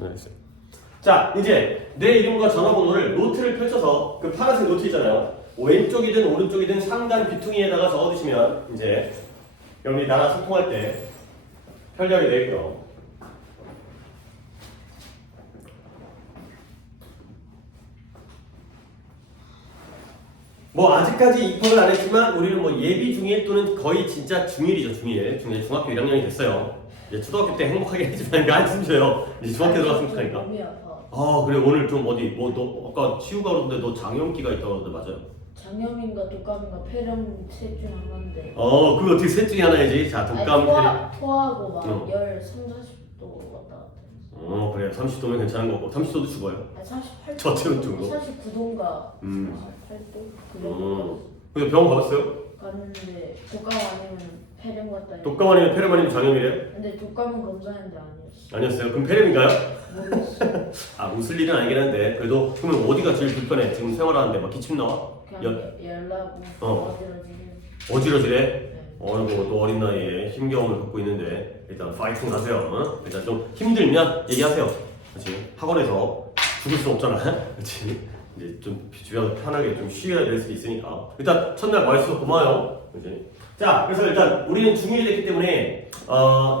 알겠어요. 자, 이제 내 이름과 전화번호를 노트를 펼쳐서 그 파란색 노트 있잖아요. 왼쪽이든 오른쪽이든 상단 귀퉁이에다가 적어두시면 이제 여러분이 나랑 소통할 때 편리하게 되겠고요. 뭐 아직까지 입학을 안 했지만 우리는 뭐 예비 중1 또는 거의 진짜 중1이죠. 중1. 중학교 1학년이 됐어요. 이제 초등학교 때 행복하게 했지만 이거 한숨 쉬어요. 이제 중학교 들어갔으면 좋다니까. 몸이 아파. 아 그래 오늘 좀 어디 뭐 너 아까 치우가 그러는데 너 장염기가 있다고 그러는데 맞아요? 장염인가 독감인가 폐렴 셋 중 하나인데. 그거 어떻게 셋 중에 하나야지. 자 독감 폐렴. 토하고 막 어. 열 3, 40도 왔다 갔다. 그래 30도면 괜찮은 거고 30도도 죽어요. 아니 38도. 저체온 정도? 39도인가 48도 그 정도. 그래서 병원 가봤어요? 갔는데 독감 아니면 폐렴 같다. 독감 아니면 폐렴 아니면 장염이래요? 근데 독감은 검사했는데 아니었어. 아니었어요? 그럼 폐렴인가요? 모르겠어. 아 웃을 일은 아니긴 한데 그래도 그러면 어디가 제일 불편해? 지금 생활하는데 막 기침 나와? 그냥 열나고 어지러지게. 어지러지래? 네. 어이구 또 어린 나이에 힘겨움을 갖고 있는데 일단 파이팅 하세요. 어? 일단 좀 힘들면 얘기하세요. 그렇지? 학원에서 죽을 수 없잖아. 그렇지? 이제 좀 주변 편하게 좀 쉬어야 될 수도 있으니까 일단 첫날 와주셔서 고마워요. 그렇지? 자 그래서 일단 우리는 중1이 됐기 때문에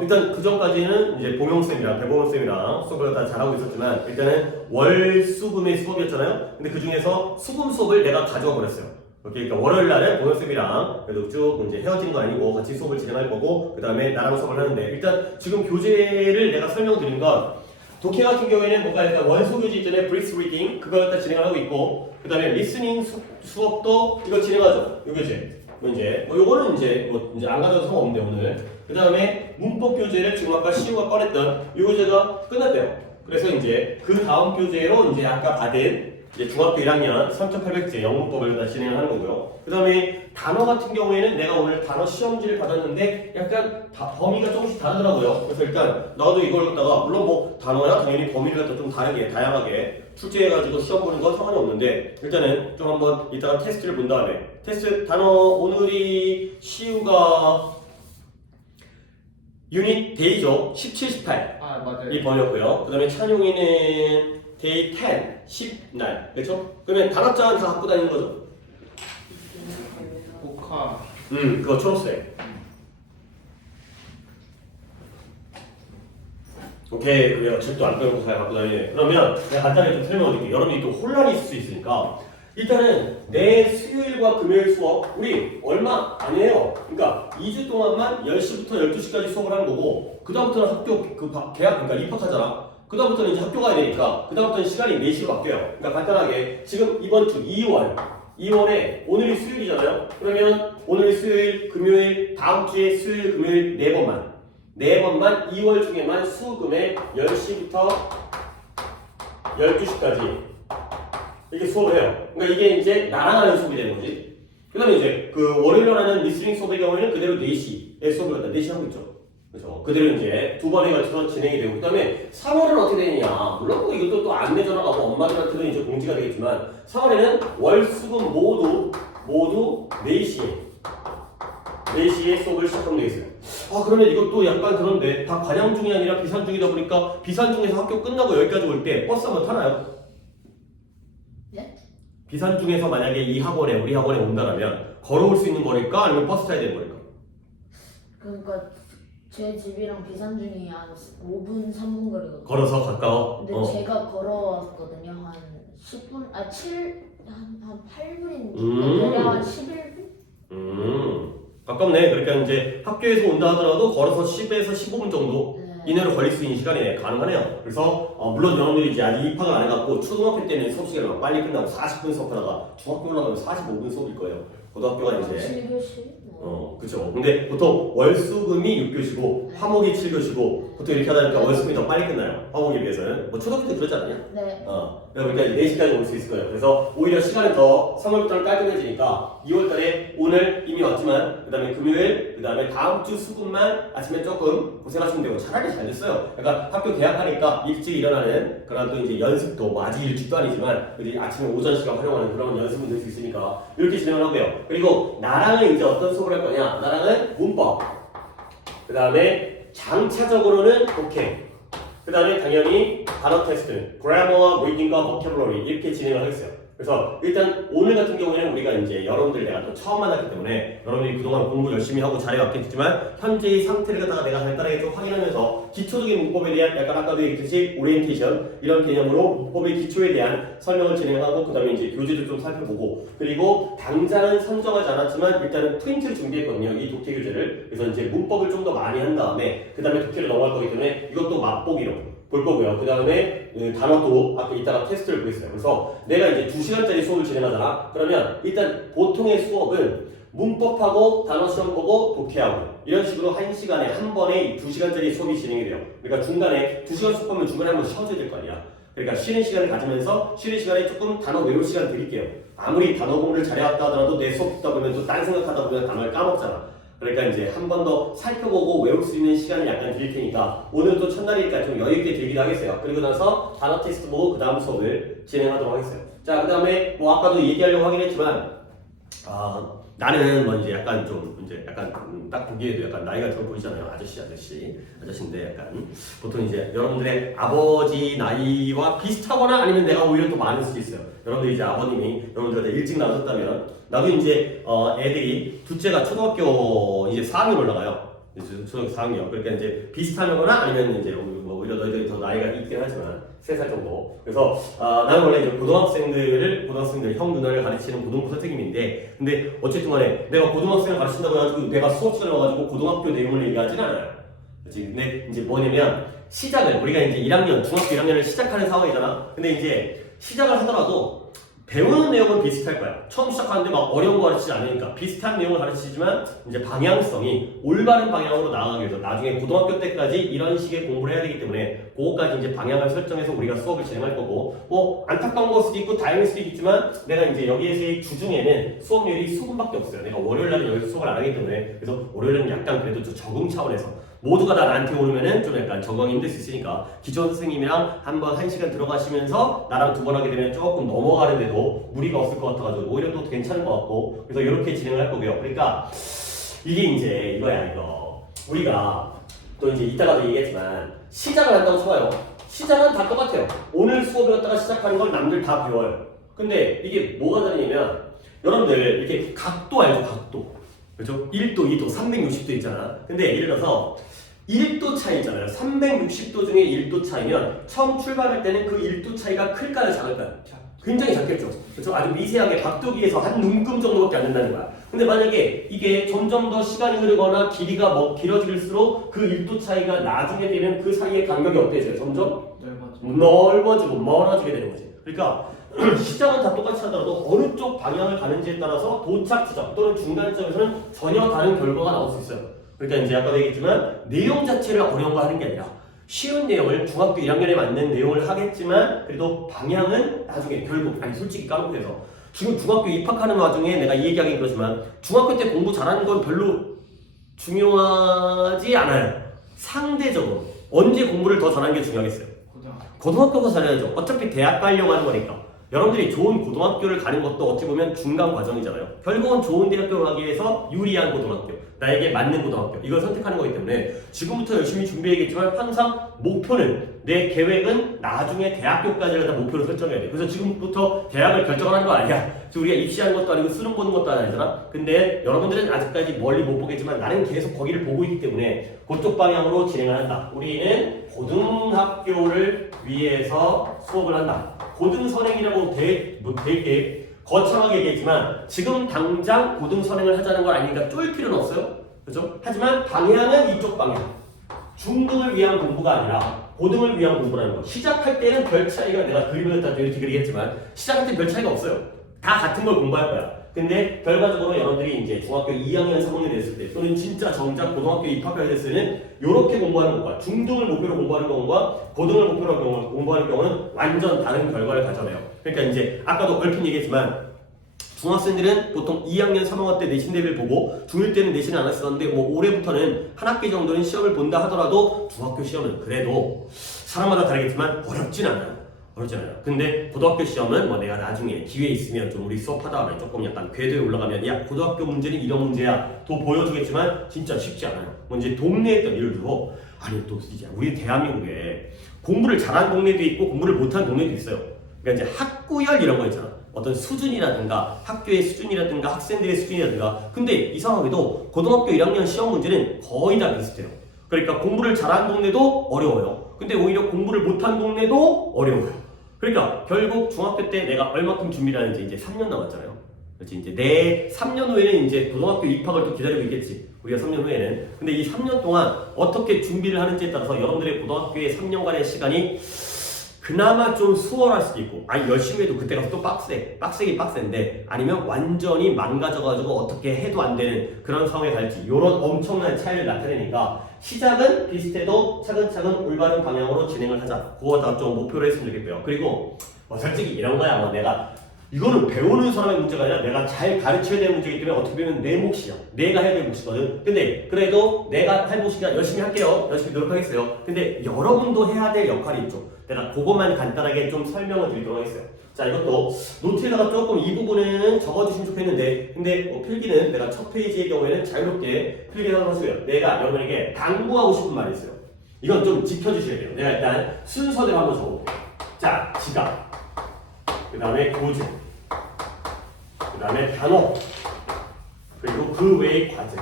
일단 그 전까지는 이제 봉영쌤이랑 배봉영쌤이랑 수업을 다 잘하고 있었지만 일단은 월수금의 수업이었잖아요. 근데 그 중에서 수금 수업을 내가 가져와 버렸어요. 그러니까 월요일 날은 봉영쌤이랑 그래도 쭉 이제 헤어진 거 아니고 같이 수업을 진행할 거고 그 다음에 나랑 수업을 하는데 일단 지금 교재를 내가 설명드린 건 독해 같은 경우에는 뭔가 일단 원소 교재 있잖아요. 브리스 리딩 그걸 갖다 진행을 하고 있고 그 다음에 리스닝 수업도 이거 진행하죠. 요 교재. 요거는 이제 안 가져도 상관없는데 오늘. 그 다음에 문법 교재를 지금 아까 시우가 꺼냈던 이 교재가 끝났대요. 그래서 이제 그 다음 교재로 이제 아까 받은 이제 중학교 1학년 3,800제 영문법을 다 진행을 하는 거고요. 그 다음에 단어 같은 경우에는 내가 오늘 단어 시험지를 받았는데 약간 범위가 조금씩 다르더라고요. 그래서 일단 나도 이걸 갖다가 물론 뭐 단어야 당연히 범위를 갖다 좀 다양하게 출제해가지고 시험 보는 건 상관이 없는데 일단은 좀 한번 이따가 테스트를 본 다음에 테스트 단어 오늘이 시우가 유닛 데이죠. 17, 18 아 맞아요. 이 번이었고요. 그 다음에 찬용이는 데이 10, 10날 그렇죠? 그러면 단합자는 다 갖고 다니는 거죠? 복화. 그거 초록색. 오케이, 그래요. 책도 안 빼고 잘 갖고 다니네. 그러면 내가 간단히 좀 설명을 드릴게요. 여러분이 또 혼란이 있을 수 있으니까 일단은 내 수요일과 금요일 수업 우리 얼마 아니에요. 그러니까 2주 동안만 10시부터 12시까지 수업을 하는 거고 그 다음부터는 학교 계약 그러니까 입학하잖아. 그 다음부터는 이제 학교 가야 되니까 그 다음부터는 시간이 4시로 바뀌어요. 그러니까 간단하게 지금 이번 주 2월에 오늘이 수요일이잖아요. 그러면 오늘 수요일, 금요일, 다음 주에 수요일, 금요일 4번만 2월 중에만 수금에 10시부터 12시까지 이렇게 수업을 해요. 그러니까 이게 이제 나랑 하는 수업이 되는 거지. 그 다음에 이제 그 월요일에 하는 리스닝 수업의 경우에는 그대로 4시에 수업을 갖다 4시 하고 있죠. 그렇죠. 그대로 이제 두 번에 걸쳐서 진행이 되고 그 다음에 3월은 어떻게 되느냐. 물론 뭐 이것도 또 안내 전화가 고 엄마들한테는 이제 공지가 되겠지만 3월에는 월수금 모두 4시에 수업을 시작하면 되겠어요. 그러면 이것도 약간 그런데 다 관양중이 아니라 비산중이다 보니까 비산중에서 학교 끝나고 여기까지 올 때 버스 한번 타나요? 네? 비산중에서 만약에 우리 학원에 온다면 걸어올 수 있는 거니까 아니면 버스 타야 되는 거니까? 그러니까 제 집이랑 비산중이 한 5분 3분 거리거든요. 걸어서 가까워? 근데 제가 걸어왔거든요. 한 10분 한 8분인데 대략 한 11분? 가깝네. 그러니까 이제 학교에서 온다 하더라도 걸어서 10에서 15분 정도 이내로 걸릴 수 있는 시간이 가능하네요. 그래서 물론 여러분들이 이제 아직 입학을 안 해갖고 초등학교 때는 수업 시간이 막 빨리 끝나고 40분 수업하다가 중학교 올라가면 45분 수업일 거예요. 고등학교가 이제 7교시? 그쵸. 근데 보통 월수금이 6교시고 화목이 7교시고 보통 이렇게 하다 보니까 월수금이 더 빨리 끝나요. 화목에 비해서는. 뭐 초등학교 때 그러지 않았냐? 네. 그러니까 이제 4시까지 올 수 있을 거예요. 그래서 오히려 시간이 더 3월부터는 깔끔해지니까 2월달에 오늘 이미 왔지만 그 다음에 금요일, 그 다음에 다음 주 수금만 아침에 조금 고생하시면 되고 차라리 잘 됐어요. 그러니까 학교 개학하니까 일찍 일어나는 그런 또 이제 연습도 뭐 아직 일찍도 아니지만 우리 아침에 오전 시간 활용하는 그런 연습은 될 수 있으니까 이렇게 진행을 하고요. 그리고 나랑은 이제 어떤 수업을 할 거냐? 나랑은 문법. 그 다음에 장차적으로는 독해. 그 다음에 당연히 단어 테스트, grammar, reading과 vocabulary 이렇게 진행을 하겠어요. 그래서 일단 오늘 같은 경우에는 우리가 이제 여러분들 내가 또 처음 만났기 때문에 여러분들이 그동안 공부 열심히 하고 잘해왔겠지만 현재의 상태를 갖다가 내가 간단하게 좀 확인하면서 기초적인 문법에 대한 약간 아까도 얘기했듯이 오리엔테이션 이런 개념으로 문법의 기초에 대한 설명을 진행하고 그 다음에 이제 교재도 좀 살펴보고 그리고 당장은 선정하지 않았지만 일단은 프린트를 준비했거든요. 이 독해 교재를. 그래서 이제 문법을 좀 더 많이 한 다음에 그 다음에 독해를 넘어갈 거기 때문에 이것도 맛보기로 볼 거고요. 그 다음에 단어도 아까 이따가 테스트를 보겠어요. 그래서 내가 이제 2시간짜리 수업을 진행하잖아. 그러면 일단 보통의 수업은 문법하고 단어 시험 보고 독해하고 이런 식으로 1시간에 한 번에 2시간짜리 수업이 진행이 돼요. 그러니까 중간에 2시간 수업하면 중간에 한 번 쉬어줘야 될 거 아니야. 그러니까 쉬는 시간을 가지면서 쉬는 시간에 조금 단어 외울 시간 드릴게요. 아무리 단어 공부를 잘해왔다 하더라도 내 수업 듣다 보면 또 딴 생각하다 보면 단어를 까먹잖아. 그러니까 이제 한 번 더 살펴보고 외울 수 있는 시간을 약간 드릴 테니까 오늘 또 첫날이니까 좀 여유있게 드리기도 하겠어요. 그리고 나서 단어 테스트 보고 그 다음 수업을 진행하도록 하겠어요. 자, 그 다음에 뭐 아까도 얘기하려고 하긴 했지만 나는 뭐 이제 약간 좀 이제 약간 딱 보기에도 약간 나이가 들어 보이잖아요. 아저씨인데 약간 보통 이제 여러분들의 아버지 나이와 비슷하거나 아니면 내가 오히려 더 많을 수도 있어요. 여러분들 이제 아버님이 여러분들한테 일찍 나오셨다면 나도 이제 애들이 둘째가 초등학교 이제 4학년 올라가요. 초등학교 4학년. 그러니까 이제 비슷하거나 아니면 이제 뭐 오히려 너희들이 더 나이가 있긴 하지만 3살 정도. 그래서 나는 원래 이제 고등학생들 형 누나를 가르치는 고등부 선생님인데 근데 어쨌든 간에 내가 고등학생을 가르친다고 해가지고 내가 수업 시간에 와가지고 고등학교 내용을 얘기하진 않아요. 그렇지? 근데 이제 뭐냐면 시작을 우리가 이제 1학년 중학교 1학년을 시작하는 상황이잖아. 근데 이제 시작을 하더라도 배우는 내용은 비슷할 거야. 처음 시작하는데 막 어려운 거 가르치지 않으니까 비슷한 내용을 가르치지만 이제 방향성이 올바른 방향으로 나아가기 위해서 나중에 고등학교 때까지 이런 식의 공부를 해야 되기 때문에 그거까지 이제 방향을 설정해서 우리가 수업을 진행할 거고 뭐 안타까운 걸 수도 있고 다행일 수도 있지만 내가 이제 여기에서의 주중에는 수업률이 수분밖에 없어요. 내가 월요일 날은 여기서 수업을 안 하기 때문에 그래서 월요일은 약간 그래도 좀 적응 차원에서 모두가 다 나한테 오면은 좀 약간 적응이 힘들 수 있으니까 기존 선생님이랑 한번 1시간 들어가시면서 나랑 2번 하게 되면 조금 넘어가는데도 무리가 없을 것 같아가지고 오히려 또 괜찮은 것 같고 그래서 이렇게 진행을 할 거고요. 그러니까 이게 이제 이거야 이거 우리가 또 이제 이따가도 얘기했지만 시작을 한다고 쳐봐요. 시작은 다 똑같아요. 오늘 수업을 갖다가 시작하는 걸 남들 다 배워요. 근데 이게 뭐가 다르냐면 여러분들 이렇게 각도 알죠? 각도. 그렇죠? 1도, 2도, 360도 있잖아. 근데 예를 들어서 1도 차이 있잖아요. 360도 중에 1도 차이면 처음 출발할 때는 그 1도 차이가 클까요? 작을까요? 굉장히 작겠죠. 그렇죠? 아주 미세하게 각도기에서 한 눈금 정도밖에 안 된다는 거야. 근데 만약에 이게 점점 더 시간이 흐르거나 길이가 길어질수록 그 1도 차이가 나중에 되면 그 사이의 간격이 어때져요? 점점 넓어지고 멀어지게 되는 거지. 그러니까 시작은 다 똑같이 하더라도 어느 쪽 방향을 가는지에 따라서 도착 지점 또는 중간점에서는 전혀 다른 결과가 나올 수 있어요. 그러니까 이제 아까도 얘기했지만 내용 자체를 어려운 거 하는 게 아니라 쉬운 내용을 중학교 1학년에 맞는 내용을 하겠지만 그래도 방향은 나중에 결국 아니 솔직히 까놓고 해서 지금 중학교 입학하는 와중에 내가 이 얘기하긴 그렇지만 중학교 때 공부 잘하는 건 별로 중요하지 않아요. 상대적으로 언제 공부를 더 잘하는 게 중요하겠어요? 고등학교가 잘해야죠. 어차피 대학 가려고 하는 거니까. 여러분들이 좋은 고등학교를 가는 것도 어찌 보면 중간 과정이잖아요. 결국은 좋은 대학교를 가기 위해서 유리한 고등학교, 나에게 맞는 고등학교 이걸 선택하는 거기 때문에 지금부터 열심히 준비해야겠지만 항상 목표는 내 계획은 나중에 대학교까지 다 목표를 설정해야 돼. 그래서 지금부터 대학을 결정하는 거 아니야. 우리가 입시하는 것도 아니고 수능 보는 것도 아니잖아. 근데 여러분들은 아직까지 멀리 못 보겠지만 나는 계속 거기를 보고 있기 때문에 그쪽 방향으로 진행을 한다. 우리는 고등학교를 위해서 수업을 한다. 고등선행이라고 되게 거창하게 얘기했지만 지금 당장 고등선행을 하자는 건 아니니까 쫄 필요는 없어요. 그렇죠? 하지만 방향은 이쪽 방향. 중등을 위한 공부가 아니라 고등을 위한 공부라는 거. 시작할 때는 별 차이가 내가 그림을 갖다 이렇게 그리겠지만 시작할 때 별 차이가 없어요. 다 같은 걸 공부할 거야. 근데 결과적으로 여러분들이 이제 중학교 2학년, 3학년 됐을 때 또는 진짜 정작 고등학교 입학하게 됐을 때는 이렇게 공부하는 것과 중등을 목표로 공부하는 경우와 고등을 목표로 공부하는 경우는 완전 다른 결과를 가져내요. 그러니까 이제 아까도 얼핏 얘기했지만 중학생들은 보통 2학년, 3학년 때 내신 대비를 보고 중1 때는 내신을 안 했었는데 뭐 올해부터는 한 학기 정도는 시험을 본다 하더라도 중학교 시험은 그래도 사람마다 다르겠지만 어렵진 않아요. 그렇잖아요. 근데 고등학교 시험은 뭐 내가 나중에 기회 있으면 좀 우리 수업하다 하면 조금 약간 궤도에 올라가면 야 고등학교 문제는 이런 문제야 또 보여주겠지만 진짜 쉽지 않아요. 뭐 이제 동네에 있던 예를 들어 아니 또 이제 우리 대한민국에 공부를 잘하는 동네도 있고 공부를 못하는 동네도 있어요. 그러니까 이제 학구열 이런 거 있잖아. 어떤 수준이라든가 학교의 수준이라든가 학생들의 수준이라든가. 근데 이상하게도 고등학교 1학년 시험 문제는 거의 다 비슷해요. 그러니까 공부를 잘하는 동네도 어려워요. 근데 오히려 공부를 못하는 동네도 어려워요. 그러니까 결국 중학교 때 내가 얼마큼 준비를 하는지 이제 3년 남았잖아요. 그렇지. 이제 내 3년 후에는 이제 고등학교 입학을 또 기다리고 있겠지. 우리가 3년 후에는. 근데 이 3년 동안 어떻게 준비를 하는지에 따라서 여러분들의 고등학교의 3년간의 시간이 그나마 좀 수월할 수도 있고, 아니 열심히 해도 그때 가서 또 빡세긴 빡센데, 아니면 완전히 망가져가지고 어떻게 해도 안 되는 그런 상황에 갈지, 이런 엄청난 차이를 나타내니까 시작은 비슷해도 차근차근 올바른 방향으로 진행을 하자. 그거 다 좀 목표로 했으면 좋겠고요. 그리고 솔직히 이런 거야. 뭐 내가 이거는 배우는 사람의 문제가 아니라 내가 잘 가르쳐야 되는 문제이기 때문에 어떻게 보면 내 몫이야. 내가 해야 될 몫이거든. 근데 그래도 내가 할 몫이니까 열심히 할게요. 열심히 노력하겠어요. 근데 여러분도 해야 될 역할이 있죠. 내가 그것만 간단하게 좀 설명을 드리도록 하겠어요. 자, 이것도 노트에다가 조금 이 부분은 적어주시면 좋겠는데, 근데 필기는 내가 첫 페이지의 경우에는 자유롭게 필기하도록 하시고요. 내가 여러분에게 당부하고 싶은 말이 있어요. 이건 좀 지켜주셔야 돼요. 내가 일단 순서대로 한번 적어볼게요. 자, 지각, 그 다음에 고증, 그 다음에 단어, 그리고 그 외의 과제,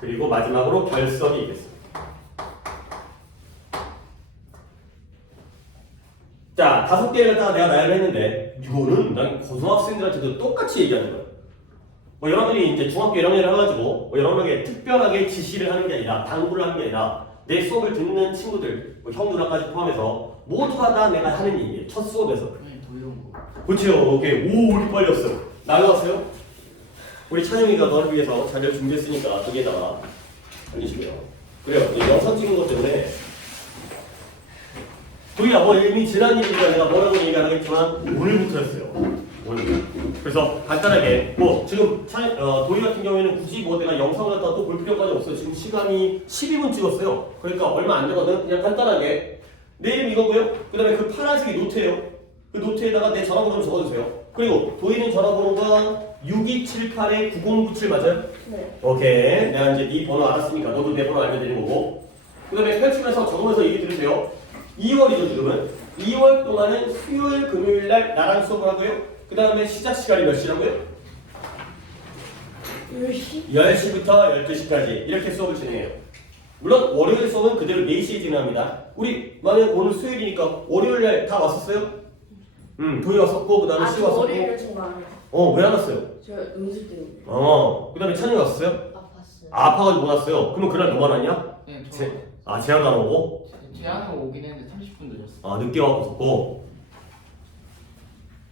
그리고 마지막으로 결석이 있겠습니다. 자, 5개를 갖다가 내가 나열을 했는데, 이거는 난 고등학생들한테도 똑같이 얘기하는 거야. 뭐 여러분들이 이제 중학교 1학년을 해가지고 뭐 여러분에게 특별하게 지시를 하는 게 아니라, 당부를 하는 게 아니라, 내 수업을 듣는 친구들, 뭐 형 누나까지 포함해서 모두가 다 내가 하는 얘기예요. 첫 수업에서. 그렇죠. 오케이. 오, 우리 빨리 왔어요. 나가왔어요? 우리 찬영이가 너를 위해서 자료를 준비했으니까 거기에다가 알려주세요. 그래요. 이 영상 찍은 것 때문에 도희야, 뭐 이미 지난 일이니까 내가 뭐라고 얘기 안 하겠지만 오늘부터였어요. 오늘. 그래서 간단하게 뭐 지금 도희 같은 경우에는 굳이 뭐 내가 영상을 갖다가 또 볼 필요까지 없어요. 지금 시간이 12분 찍었어요. 그러니까 얼마 안 되거든. 그냥 간단하게 내 이름 이거고요. 그 다음에 그 파란색이 노트예요. 그 노트에다가 내 전화번호 좀 적어주세요. 그리고 도희는 전화번호가 6278-9097 맞아요? 네. 오케이. 내가 이제 네 번호 알았으니까 너도 내 번호 알면 되는 거고. 그 다음에 펼치면서 적으면서 얘기 들으세요. 2월이죠 지금은. 2월 동안은 수요일 금요일 날 나랑 수업을 하고요. 그 다음에 시작 시간이 몇 시라고요? 10시? 10시부터 12시까지 이렇게 수업을 진행해요. 물론 월요일 수업은 그대로 4시에 진행합니다. 우리 만약 오늘 수요일이니까 월요일 날 다 왔었어요? 도희 왔었고 그 다음에 시 왔었고. 월요일에 정말 안 해요. 왜 안 왔어요? 저 음식 때문에. 그 다음에 찬이 왔었어요? 아팠어요. 아파가지고 못 왔어요. 그러면 그날 너만 왔냐? 네, 제아도 안 오고? 제안하고 오긴 했는데 30분 늦었어. 늦게 와서.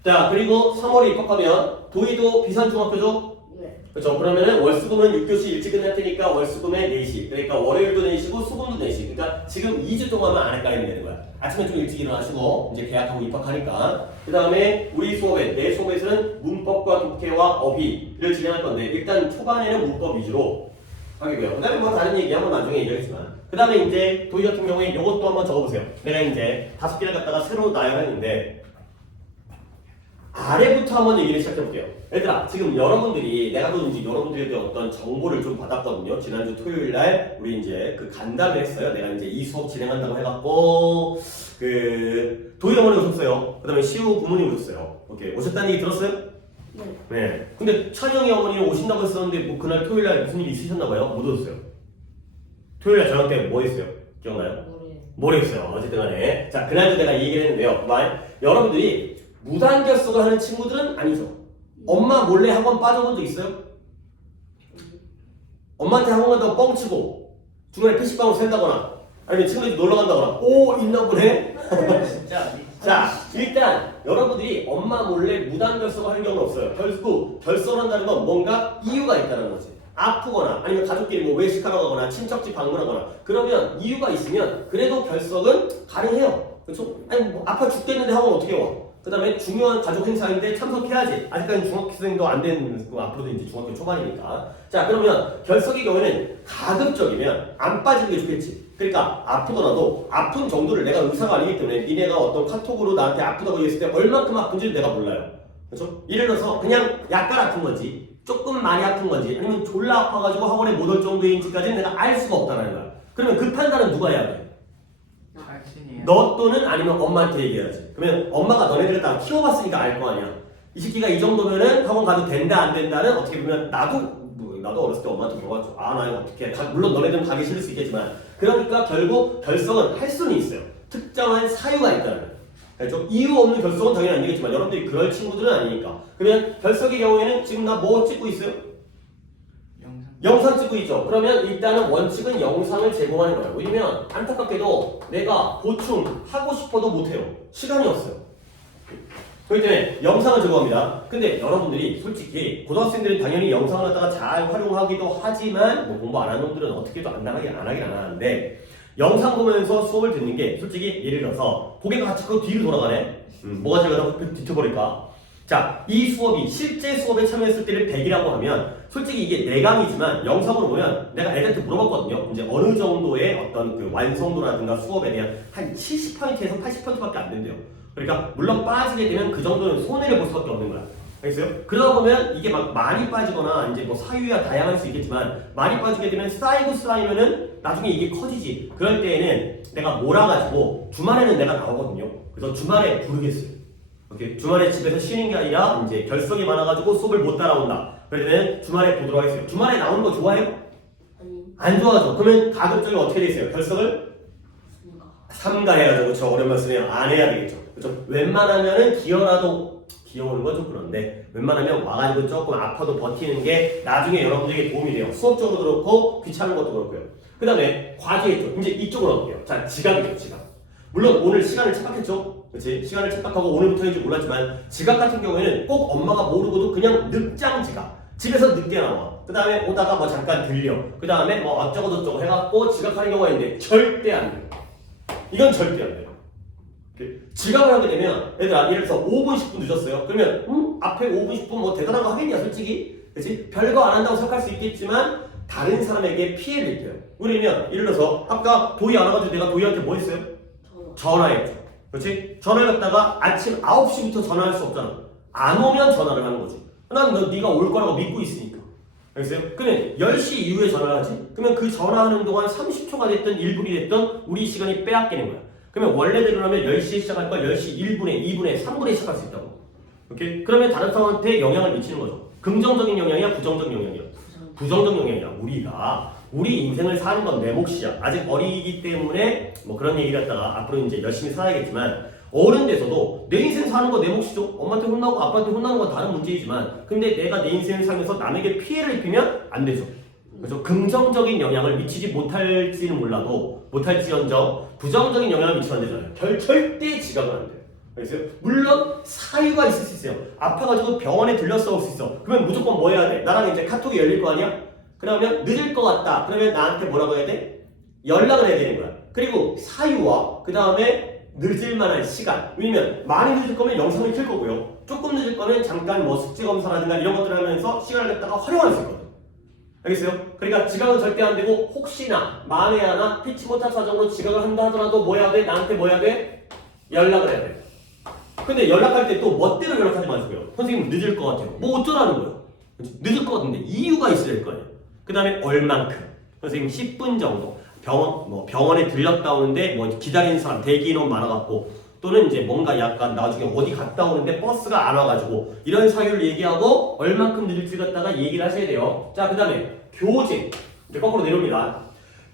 자, 그리고 3월에 입학하면 도희도 비산중학교죠? 네. 그렇죠. 그러면은 월수금은 6교시 일찍 끝날 테니까 월수금에 4시. 그러니까 월요일도 4시고 수금도 4시. 그러니까 지금 2주 동안은 안 헷갈리면 되는 거야. 아침에 좀 일찍 일어나시고 이제 계약하고 입학하니까. 그 다음에 우리 수업에 내 수업에서는 문법과 독해와 어휘를 진행할 건데 일단 초반에는 문법 위주로 하겠고요. 그 다음에 뭐 다른 얘기 한번 나중에 얘기하겠지만. 그 다음에 이제 도희 같은 경우에 이것도 한번 적어보세요. 내가 이제 5개를 갖다가 새로 나열했는데 아래부터 한번 얘기를 시작해볼게요. 얘들아, 지금 여러분들이 내가 또 이제 여러분들에 대한 어떤 정보를 좀 받았거든요. 지난주 토요일날 우리 이제 그 간담회 했어요. 내가 이제 이 수업 진행한다고 해갖고 그 도희 어머니 오셨어요. 그 다음에 시우 부모님 오셨어요. 오케이, 오셨다는 얘기 들었어요? 네. 네. 근데 찬영이 어머니는 오신다고 했었는데 뭐 그날 토요일날 무슨 일이 있으셨나봐요? 못 오셨어요. 토요일날 저녁 때 뭐 했어요? 기억나요? 모르겠어요. 어쨌든 간에. 자, 그날도 내가 이 얘기를 했는데요. 여러분들이 무단 결석을 하는 친구들은 아니죠. 엄마 몰래 학원 빠져본 적 있어요? 엄마한테 학원 간다고 뻥치고 중간에 PC방으로 샌다거나 아니면 친구들이 놀러 간다거나 오 있나 보네? 진짜. 자, 일단 여러분들이 엄마 몰래 무단 결석을 하는 경우는 없어요. 결국 결석을 한다는 건 뭔가 이유가 있다는 거지. 아프거나 아니면 가족끼리 뭐 외식하러 가거나 친척집 방문하거나 그러면 이유가 있으면 그래도 결석은 가능해요. 그렇죠? 아니 뭐 아파 죽겠는데 학원 어떻게 와? 그 다음에 중요한 가족 행사인데 참석해야지. 아직까지 중학생도 안 된, 앞으로도 이제 중학교 초반이니까. 자, 그러면 결석의 경우에는 가급적이면 안 빠지는 게 좋겠지. 그러니까 아프더라도 아픈 정도를 내가 의사가 아니기 때문에 니네가 어떤 카톡으로 나한테 아프다고 얘기했을 때 얼만큼 아픈지를 내가 몰라요. 그렇죠? 예를 들어서 그냥 약간 아픈 건지 조금 많이 아픈 건지 아니면 졸라 아파가지고 학원에 못 올 정도인지까지는 내가 알 수가 없다는 거야. 그러면 그 판단은 누가 해야 돼? 당신이에요. 너 또는 아니면 엄마한테 얘기해야지. 그러면 엄마가 너네들을 다 키워봤으니까 알 거 아니야. 이 새끼가 이 정도면은 학원 가도 된다 안 된다는 어떻게 보면 나도 어렸을 때 엄마한테 물어봤죠. 아 나 이거 어떻게 해. 물론 너네들은 가기 싫을 수 있겠지만 그러니까 결국 결석은 할 수는 있어요. 특정한 사유가 있다는. 좀 이유 없는 결석은 당연히 아니겠지만 여러분들이 그럴 친구들은 아니니까. 그러면 결석의 경우에는 지금 나 뭐 찍고 있어요? 영상 찍고 있죠. 그러면 일단은 원칙은 영상을 제공하는 거예요. 왜냐면 안타깝게도 내가 보충하고 싶어도 못해요. 시간이 없어요. 그렇기 때문에 영상을 제공합니다. 근데 여러분들이 솔직히 고등학생들은 당연히 영상을 갖다가 잘 활용하기도 하지만 뭐 공부 안 하는 놈들은 어떻게도 안 하긴 안 하는데 영상 보면서 수업을 듣는 게 솔직히 예를 들어서 고개가 자꾸 뒤로 돌아가네. 뭐가 제가 뒤쳐버릴까? 자, 이 수업이 실제 수업에 참여했을 때를 100이라고 하면 솔직히 이게 내강이지만 영상으로 보면 내가 애들한테 물어봤거든요. 이제 어느 정도의 어떤 그 완성도라든가 수업에 대한 한 70%에서 80%밖에 안 된대요. 그러니까 물론 빠지게 되면 그 정도는 손해를 볼 수밖에 없는 거야. 알겠어요? 그러다 보면 이게 막 많이 빠지거나 이제 뭐 사유야 다양할 수 있겠지만 많이 빠지게 되면 쌓이면은 나중에 이게 커지지. 그럴 때에는 내가 몰아가지고 주말에는 내가 나오거든요. 그래서 주말에 부르겠어요. 오케이? 주말에 집에서 쉬는 게 아니라 이제 결석이 많아가지고 수업을 못 따라온다. 그러면 주말에 보도록 하겠어요. 주말에 나오는 거 좋아해요? 아니 안 좋아하죠. 그러면 가급적이 어떻게 되세요? 결석을 삼가해야죠. 그렇죠? 오랜만에 쓰면 안 해야 되겠죠. 그렇죠? 웬만하면은 기어오는 건 좀 그런데 웬만하면 와가지고 조금 아파도 버티는 게 나중에 여러분들에게 도움이 돼요. 수업적으로도 그렇고 귀찮은 것도 그렇고요. 그 다음에 과제 쪽 이제 이쪽으로 갈게요. 자, 지각이죠. 지각. 물론 오늘 시간을 착각했죠. 그렇지? 시간을 착각하고 오늘부터인지 몰랐지만 지각 같은 경우에는 꼭 엄마가 모르고도 그냥 늑장 지각. 집에서 늦게 나와. 그 다음에 오다가 뭐 잠깐 들려. 그 다음에 뭐 어쩌고 저쩌고 해갖고 지각하는 경우가 있는데 절대 안 돼요. 이건 절대 안 돼요. 지각을 하게 되면 얘들아 예를 들어서 5분 10분 늦었어요. 그러면 앞에 5분 10분 뭐 대단한 거 하겠냐 솔직히. 그렇지? 별거 안 한다고 생각할 수 있겠지만 다른 사람에게 피해를 입혀요. 왜냐면 예를 들어서 아까 도희 안 와가지고 내가 도희한테 뭐 했어요? 전화했죠. 그렇지? 전화를 갖다가 아침 9시부터 전화할 수 없잖아. 안 오면 전화를 하는 거지. 난 네가 올 거라고 믿고 있으니까. 알겠어요? 그러면 10시 이후에 전화를 하지? 그러면 그 전화하는 동안 30초가 됐든 1분이 됐든 우리 시간이 빼앗기는 거야. 그러면 원래대로 하면 10시에 시작할 걸 10시 1분에, 2분에, 3분에 시작할 수 있다고. 오케이? 그러면 다른 사람한테 영향을 미치는 거죠. 긍정적인 영향이야? 부정적인 영향이야? 부정적 영향이야. 우리 인생을 사는 건 내 몫이야. 아직 어리기 때문에 뭐 그런 얘기를 했다가 앞으로 이제 열심히 살아야겠지만 어른 돼서도 내 인생 사는 거 내 몫이죠. 엄마한테 혼나고 아빠한테 혼나는 건 다른 문제이지만 근데 내가 내 인생을 살면서 남에게 피해를 입히면 안 되죠. 그래서 긍정적인 영향을 미치지 못할지는 몰라도 못할지언정 부정적인 영향을 미치면 안 되잖아요. 절대 지각은 안 돼요. 알겠어요? 물론 사유가 있을 수 있어요. 아파가지고 병원에 들렸어 올 수 있어. 그러면 무조건 뭐 해야 돼? 나랑 이제 카톡이 열릴 거 아니야? 그러면 늦을 것 같다. 그러면 나한테 뭐라고 해야 돼? 연락을 해야 되는 거야. 그리고 사유와 그 다음에 늦을 만한 시간. 왜냐면 많이 늦을 거면 영상을 킬 거고요. 조금 늦을 거면 잠깐 뭐 숙제 검사라든가 이런 것들을 하면서 시간을 갖다가 활용할 수 있거든. 알겠어요? 그러니까 지각은 절대 안 되고 혹시나 만에 하나 피치 못할 사정으로 지각을 한다 하더라도 뭐 해야 돼? 나한테 뭐 해야 돼? 연락을 해야 돼. 근데 연락할 때 또 멋대로 연락하지 마시고요. 선생님 늦을 것 같아요. 뭐 어쩌라는 거예요? 늦을 것 같은데 이유가 있어야 될 거 아니에요. 그 다음에 얼만큼? 선생님 10분 정도. 병원에 들렸다 오는데 뭐 기다리는 사람 대기 인원 많아갖고 또는 이제 뭔가 약간 나중에 어디 갔다 오는데 버스가 안 와가지고 이런 사유를 얘기하고 얼만큼 늦을지 갖다가 얘기를 하셔야 돼요. 자, 그 다음에 교재. 이제 거꾸로 내려옵니다.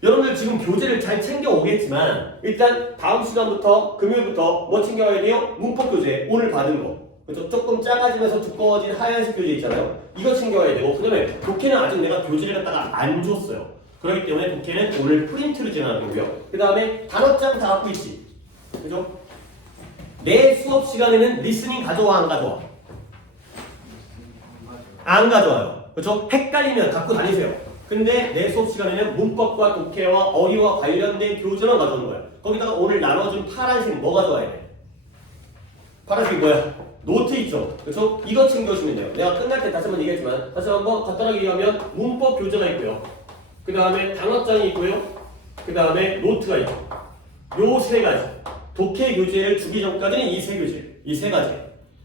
여러분들 지금 교재를 잘 챙겨 오겠지만 일단 다음 시간부터 금요일부터 뭐 챙겨와야 돼요? 문법 교재 오늘 받은 거. 그렇죠? 조금 작아지면서 두꺼워진 하얀색 교재 있잖아요. 이거 챙겨와야 되고 그 다음에 독해는 아직 내가 교재를 갖다가 안 줬어요. 그렇기 때문에 독해는 오늘 프린트를 진행하는 거고요. 그 다음에 단어장 다 갖고 있지. 그죠? 내 수업 시간에는 리스닝 가져와 안 가져와? 안 가져와요. 그렇죠? 헷갈리면 갖고 다니세요. 근데 내 수업 시간에는 문법과 독해와 어휘와 관련된 교재만 가져오는 거야. 거기다가 오늘 나눠준 파란색 뭐 가져와야 돼? 파란색이 뭐야? 노트 있죠? 그렇죠? 이거 챙겨주시면 돼요. 내가 끝날 때 다시 한번 얘기했지만 다시 한번 간단하게 얘기하면 문법 교재가 있고요. 그 다음에 단어장이 있고요. 그 다음에 노트가 있고 요 세 가지. 독해 교재를 주기 전까지는 이 세 교재. 이 세 가지.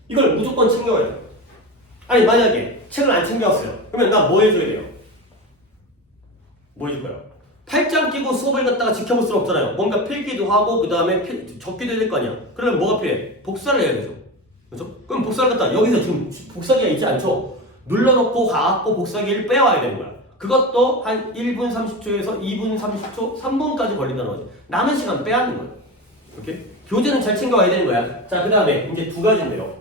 이걸 무조건 챙겨와야 돼요. 아니 만약에 책을 안 챙겨왔어요. 그러면 나 뭐 해줘야 돼요? 뭐 해줄 거야? 팔짱 끼고 수업을 갖다가 지켜볼 수는 없잖아요. 뭔가 필기도 하고 그 다음에 적기도 해야 될 거 아니야. 그러면 뭐가 필요해? 복사를 해야 되죠. 그렇죠? 그럼 복사를 갖다 여기서 지금 복사기가 있지 않죠? 눌러놓고 가갖고 복사기를 빼와야 되는 거야. 그것도 한 1분 30초에서 2분 30초, 3분까지 걸린다는 거지. 남은 시간 빼야 하는 거야. 오케이? 교재는 잘 챙겨와야 되는 거야. 자, 그 다음에 이제 두 가지인데요.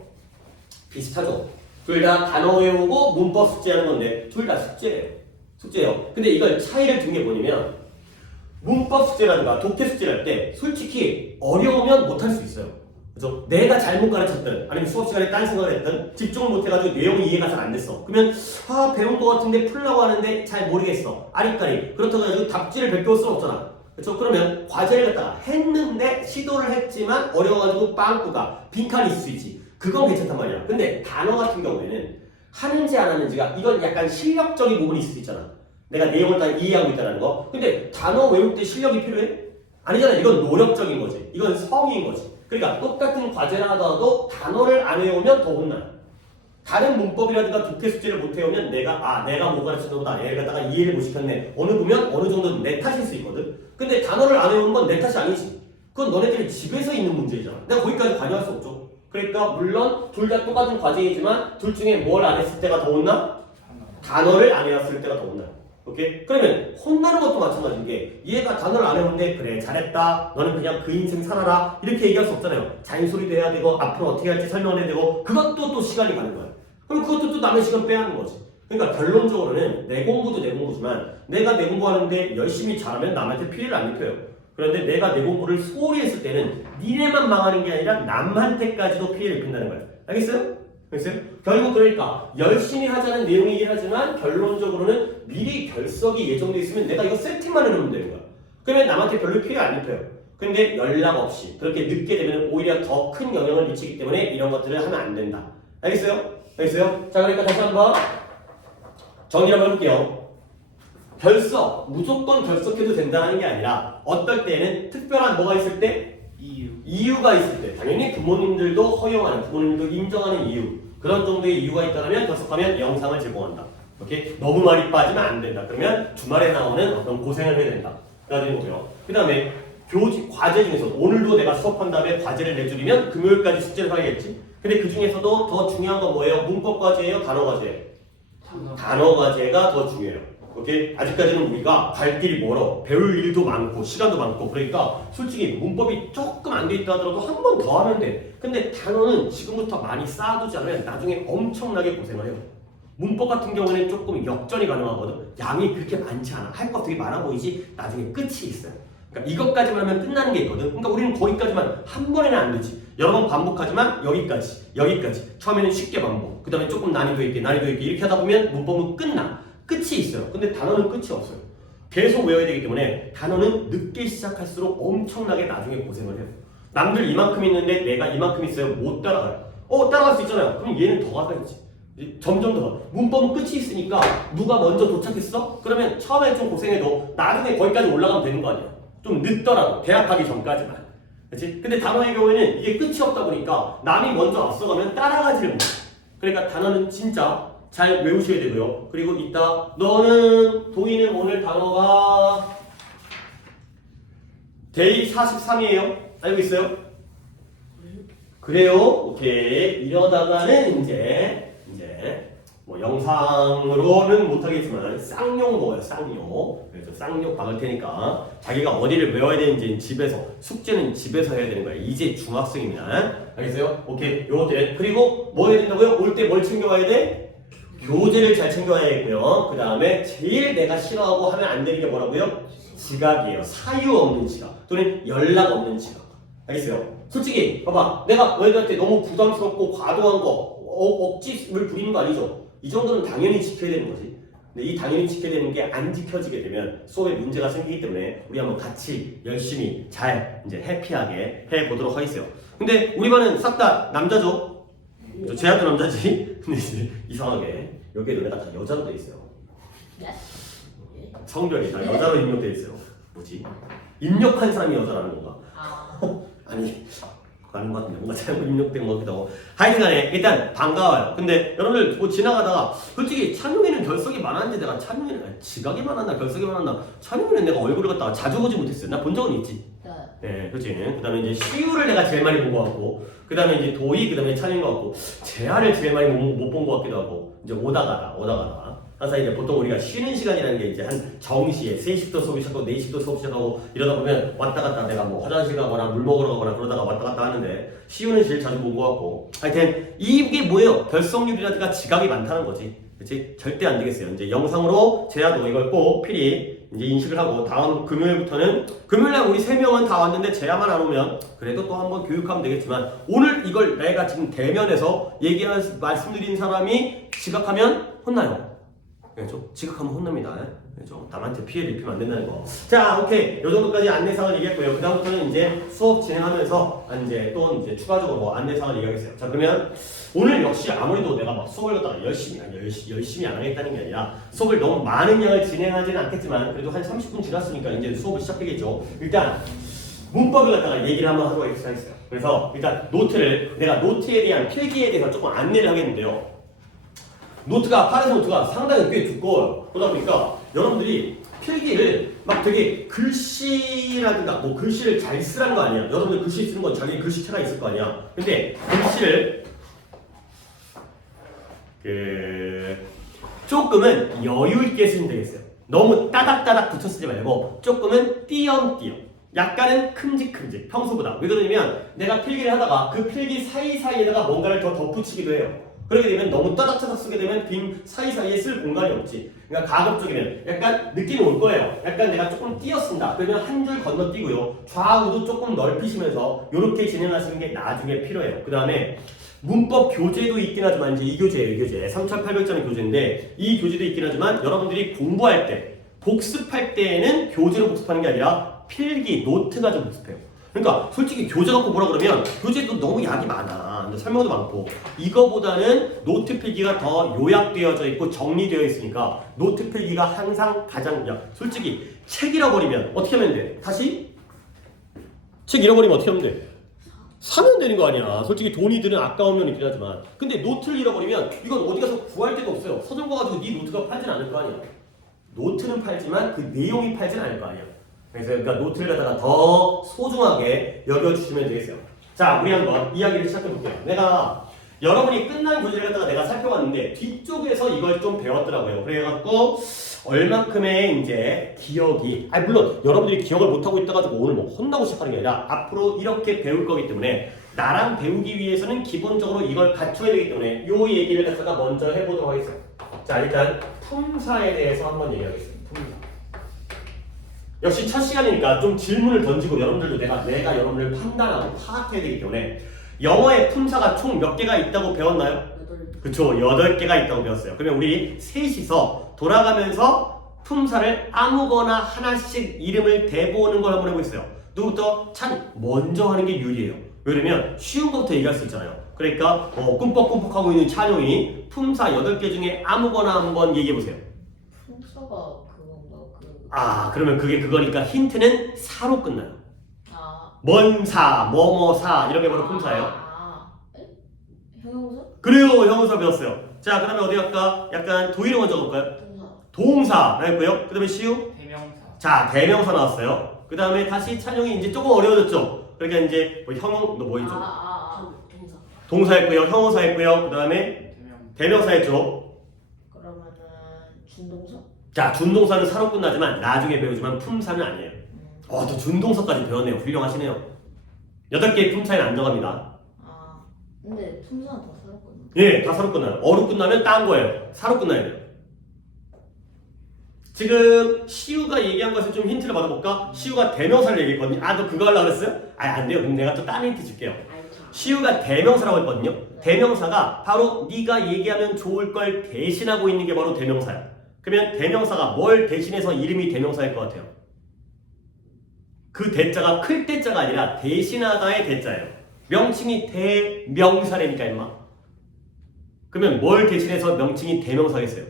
비슷하죠? 둘 다 단어 외우고 문법 숙제하는 건데 둘 다 숙제예요. 근데 이걸 차이를 둔 게 뭐냐면 문법 숙제라든가 독해 숙제를 할 때 솔직히 어려우면 못할 수 있어요. 그래서 내가 잘못 가르쳤든 아니면 수업 시간에 딴 생각을 했든 집중을 못해가지고 내용이 이해가 잘 안 됐어. 그러면 배운 거 같은데 풀려고 하는데 잘 모르겠어. 아리까리. 그렇다고 해가지고 답지를 베껴올 수는 없잖아. 그렇죠? 그러면 과제를 갖다가 했는데 시도를 했지만 어려워가지고 빵꾸가 빈칸이 있을 수 있지. 그건 괜찮단 말이야. 근데 단어 같은 경우에는 하는지 안 하는지가 이건 약간 실력적인 부분이 있을 수 있잖아. 내가 내용을 다 이해하고 있다는 거. 근데 단어 외울 때 실력이 필요해? 아니잖아. 이건 노력적인 거지. 이건 성의인 거지. 그러니까 똑같은 과제를 하더라도 단어를 안 외우면 더 혼나. 다른 문법이라든가 독해 숙제를 못 해오면 내가 못 가르쳤나 보다. 얘를 갖다가 이해를 못 시켰네. 어느 보면 어느 정도는 내 탓일 수 있거든. 근데 단어를 안 외우는 건 내 탓이 아니지. 그건 너네들이 집에서 있는 문제이잖아. 내가 거기까지 관여할 수 없죠. 그러니까 물론 둘 다 똑같은 과제이지만 둘 중에 뭘 안 했을 때가 더 혼나? 단어를 안 외웠을 때가 더 혼나. 오케이? 그러면 혼나는 것도 마찬가지인 게 얘가 단어를 안 외우는데 그래 잘했다 너는 그냥 그 인생 살아라 이렇게 얘기할 수 없잖아요. 잔소리도 해야 되고 앞으로 어떻게 할지 설명을 해야 되고 그것도 또 시간이 가는 거야. 그럼 그것도 또 남의 시간 빼야 하는 거지. 그러니까 결론적으로는 내 공부도 내 공부지만 내가 내 공부하는데 열심히 잘하면 남한테 피해를 안 입혀요. 그런데 내가 내 공부를 소홀히 했을 때는 니네만 망하는 게 아니라 남한테까지도 피해를 입힌다는 거야. 알겠어요? 결국 그러니까 열심히 하자는 내용이긴 하지만 결론적으로는 미리 결석이 예정돼 있으면 내가 이거 세팅만 해놓으면 되는 거야. 그러면 남한테 별로 피해 안 입혀요. 근데 연락 없이 그렇게 늦게 되면 오히려 더 큰 영향을 미치기 때문에 이런 것들을 하면 안 된다. 알겠어요? 자, 그러니까 다시 한번 정리 한번 해볼게요. 결석, 무조건 결석해도 된다는 게 아니라 어떨 때는 특별한 뭐가 있을 때? 이유가 있을 때 당연히 부모님들도 허용하는 부모님들도 인정하는 이유 그런 정도의 이유가 있다면 결석하면 영상을 제공한다. 오케이? 너무 많이 빠지면 안 된다. 그러면 주말에 나오는 어떤 고생을 해야 된다. 라는 거고요. 그 다음에 과제 중에서 오늘도 내가 수업한 다음에 과제를 내줄이면 금요일까지 숙제를 하겠지. 근데 그 중에서도 더 중요한 건 뭐예요? 문법 과제예요? 단어 과제예요? 단어 과제가 더 중요해요. 오케이? 아직까지는 우리가 갈 길이 멀어. 배울 일도 많고 시간도 많고 그러니까 솔직히 문법이 조금 안 돼 있다 하더라도 한 번 더 하면 돼. 근데 단어는 지금부터 많이 쌓아두지 않으면 나중에 엄청나게 고생을 해요. 문법 같은 경우에는 조금 역전이 가능하거든. 양이 그렇게 많지 않아. 할 거 되게 많아 보이지 나중에 끝이 있어요. 그러니까 이것까지만 하면 끝나는 게 있거든. 그러니까 우리는 거기까지만 한 번에는 안 되지. 여러 번 반복하지만 여기까지. 처음에는 쉽게 반복. 그 다음에 조금 난이도 있게 이렇게 하다 보면 문법은 끝이 있어요. 근데 단어는 끝이 없어요. 계속 외워야 되기 때문에 단어는 늦게 시작할수록 엄청나게 나중에 고생을 해요. 남들 이만큼 있는데 내가 이만큼 있어요. 못 따라가요. 따라갈 수 있잖아요. 그럼 얘는 더 가야지. 점점 더. 문법은 끝이 있으니까 누가 먼저 도착했어? 그러면 처음에 좀 고생해도 나중에 거기까지 올라가면 되는 거 아니야. 좀 늦더라도 대학 가기 전까지만. 그렇지? 근데 단어의 경우에는 이게 끝이 없다 보니까 남이 먼저 앞서가면 따라가지를 못해. 그러니까 단어는 진짜 잘 외우셔야 되고요. 그리고 이따 동희는 오늘 단어가 데이 43이에요. 알고 있어요? 그래요? 오케이. 이러다가는 이제 뭐 영상으로는 못하겠지만 쌍욕 먹어요. 쌍욕. 그래서 쌍욕 박을 테니까 자기가 어디를 외워야 되는지 숙제는 집에서 해야 되는 거예요. 이제 중학생입니다. 알겠어요? 오케이. 요것들. 그리고 뭐 해야 된다고요? 올 때 뭘 챙겨와야 돼? 교재를 잘 챙겨야겠고요. 그 다음에 제일 내가 싫어하고 하면 안 되는 게 뭐라고요? 지각이에요. 사유 없는 지각 또는 연락 없는 지각. 알겠어요? 솔직히 봐봐. 내가 너희들한테 너무 부담스럽고 과도한 거 억지를 부리는 거 아니죠? 이 정도는 당연히 지켜야 되는 거지. 근데 이 당연히 지켜야 되는 게 안 지켜지게 되면 수업에 문제가 생기기 때문에 우리 한번 같이 열심히 잘 이제 해피하게 해보도록 하겠어요. 근데 우리 반은 싹 다 남자죠? 제아도 남자지? 근데 이제 이상하게 여기에 너네가 다 여자로 돼 있어요. 성별이 다 여자로 입력돼 있어요. 뭐지? 입력한 사람이 여자라는 건가? 아니 맞는 것 같은데 뭔가 잘못 입력된 것 같기도 하고 하여튼간에 일단 반가워요. 근데 여러분들 뭐 지나가다가 솔직히 찬용이는 결석이 많았는데 내가 찬용이는 지각이 많았나 결석이 많았나 찬용이는 내가 얼굴을 갖다가 자주 보지 못했어요. 나 본 적은 있지. 네, 그렇지. 그 다음에 이제 시우를 내가 제일 많이 본 것 같고, 그 다음에 이제 도희, 그 다음에 찬인 것 같고, 재하를 제일 많이 못 본 것 같기도 하고, 이제 오다가다. 항상 이제 보통 우리가 쉬는 시간이라는 게 이제 한 정시에 3시부터 수업이 시작하고 4시부터 수업 시작하고 이러다 보면 왔다 갔다 내가 뭐 화장실 가거나 물 먹으러 가거나 그러다가 왔다 갔다 하는데 시우는 제일 자주 본 것 같고, 하여튼 이게 뭐예요? 결석률이라든가 지각이 많다는 거지. 그치? 절대 안 되겠어요. 이제 영상으로 재하도 이걸 꼭 필히 이제 인식을 하고 다음 금요일부터는 금요일날 우리 3명은 다 왔는데 재하만 안 오면 그래도 또 한번 교육하면 되겠지만 오늘 이걸 내가 지금 대면에서 말씀드린 사람이 지각하면 혼나요. 그렇죠? 지각하면 혼납니다. 그렇죠? 남한테 피해를 입히면 안 된다는 거. 자, 오케이. 요 정도까지 안내사항을 얘기했고요. 그 다음부터는 이제 수업 진행하면서 이제 또 이제 추가적으로 뭐 안내사항을 얘기하겠어요. 자, 그러면 오늘 역시 아무래도 내가 막 수업을 갖다가 열심히 안 하겠다는 게 아니라 수업을 너무 많은 양을 진행하지는 않겠지만 그래도 한 30분 지났으니까 이제 수업을 시작하겠죠. 일단 문법을 갖다가 얘기를 한번 하도록 하겠어요. 그래서 일단 내가 노트에 대한 필기에 대해서 조금 안내를 하겠는데요. 노트가 파란색 노트가 상당히 꽤 두꺼워요. 그러다 보니까 여러분들이 필기를 막 되게 글씨라든가 뭐 글씨를 잘 쓰라는 거 아니야. 여러분들 글씨 쓰는 건 자기 글씨체가 있을 거 아니야. 근데 글씨를 조금은 여유 있게 쓰면 되겠어요. 너무 따닥따닥 붙여 쓰지 말고 조금은 띄엄띄엄. 약간은 큼직큼직 평소보다. 왜 그러냐면 내가 필기를 하다가 그 필기 사이사이에다가 뭔가를 더 덧붙이기도 해요. 그렇게 되면 너무 따닥따닥 쓰게 되면 빈 사이사이에 쓸 공간이 없지. 그러니까 가급적이면 약간 느낌이 올 거예요. 약간 내가 조금 띄었습니다. 그러면 한 줄 건너뛰고요. 좌우도 조금 넓히시면서 이렇게 진행하시는 게 나중에 필요해요. 그 다음에 문법 교재도 있긴 하지만 이제 이 교재예요. 이 교재 3,800점의 교재인데 이 교재도 있긴 하지만 여러분들이 공부할 때 복습할 때에는 교재로 복습하는 게 아니라 필기 노트가 좀 복습해요. 그러니까 솔직히 교재 갖고 뭐라 그러면 교재도 너무 약이 많아. 설명도 많고 이거보다는 노트 필기가 더 요약되어져 있고 정리되어 있으니까 노트 필기가 항상 가장 솔직히 책 잃어버리면 어떻게 하면 돼? 다시? 책 잃어버리면 어떻게 하면 돼? 사면 되는 거 아니야. 솔직히 돈이 드는 아까운 있긴 하지만 근데 노트를 잃어버리면 이건 어디 가서 구할 데도 없어요. 서점 가가지고 네 노트가 팔진 않을 거 아니야. 노트는 팔지만 그 내용이 팔진 않을 거 아니야. 그래서 그러니까 노트를 갖다가 더 소중하게 여겨주시면 되겠어요. 자, 우리 한번 이야기를 시작해볼게요. 내가 여러분이 끝난 교재를 갖다가 내가 살펴봤는데 뒤쪽에서 이걸 좀 배웠더라고요. 그래갖고 얼만큼의 이제 기억이 물론 여러분들이 기억을 못하고 있다가지고 오늘 뭐 혼나고 시작하는 게 아니라 앞으로 이렇게 배울 거기 때문에 나랑 배우기 위해서는 기본적으로 이걸 갖춰야 되기 때문에 요 얘기를 갖다가 먼저 해보도록 하겠습니다. 자, 일단 품사에 대해서 한번 얘기하겠습니다. 품사. 역시 첫 시간이니까 좀 질문을 던지고 여러분들도 내가 여러분을 판단하고 파악해야 되기 때문에 영어의 품사가 총 몇 개가 있다고 배웠나요? 8개. 그쵸, 8개가 있다고 배웠어요. 그러면 우리 셋이서 돌아가면서 품사를 아무거나 하나씩 이름을 대보는 걸 한번 해보겠어요. 누구부터? 먼저 하는 게 유리해요. 왜냐면 쉬운 것부터 얘기할 수 있잖아요. 그러니까 꿈뻑꿈뻑하고 있는 찬용이 품사 8개 중에 아무거나 한번 얘기해보세요. 품사가 그러면 그게 그거니까 힌트는 사로 끝나요. 뭔 사, 뭐뭐사 이런 게 바로 품사예요. 형용사? 그래요, 형용사 배웠어요. 자, 그러면 어디 갈까? 약간 도의를 먼저 볼까요? 동사 나왔고요. 그 다음에 시우? 대명사. 자, 대명사 나왔어요. 그 다음에 다시 찬용이 이제 조금 어려워졌죠? 그러니까 이제 뭐 뭐 있죠? 동사. 동사했고요, 형용사했고요. 그 다음에 대명사했죠. 그러면은 준동사? 자, 준동사는 사로 끝나지만 나중에 배우지만 품사는 아니에요. 또 준동사까지 배웠네요. 훌륭하시네요. 8개의 품사에는 안 들어갑니다. 근데 품사는 다 사로 끝나. 예, 다 사로 끝나요. 어로 끝나면 딴 거예요. 사로 끝나야 돼요. 지금 시우가 얘기한 것을 좀 힌트를 받아볼까? 시우가 대명사를 얘기했거든요. 너 그거 하려고 그랬어요? 안 돼요. 그럼 내가 또 다른 힌트 줄게요. 시우가 대명사라고 했거든요. 대명사가 바로 네가 얘기하면 좋을 걸 대신하고 있는 게 바로 대명사야. 그러면 대명사가 뭘 대신해서 이름이 대명사일 것 같아요? 그 대자가 클 대자가 아니라 대신하다의 대자예요. 명칭이 대명사라니까 임마. 그러면 뭘 대신해서 명칭이 대명사겠어요?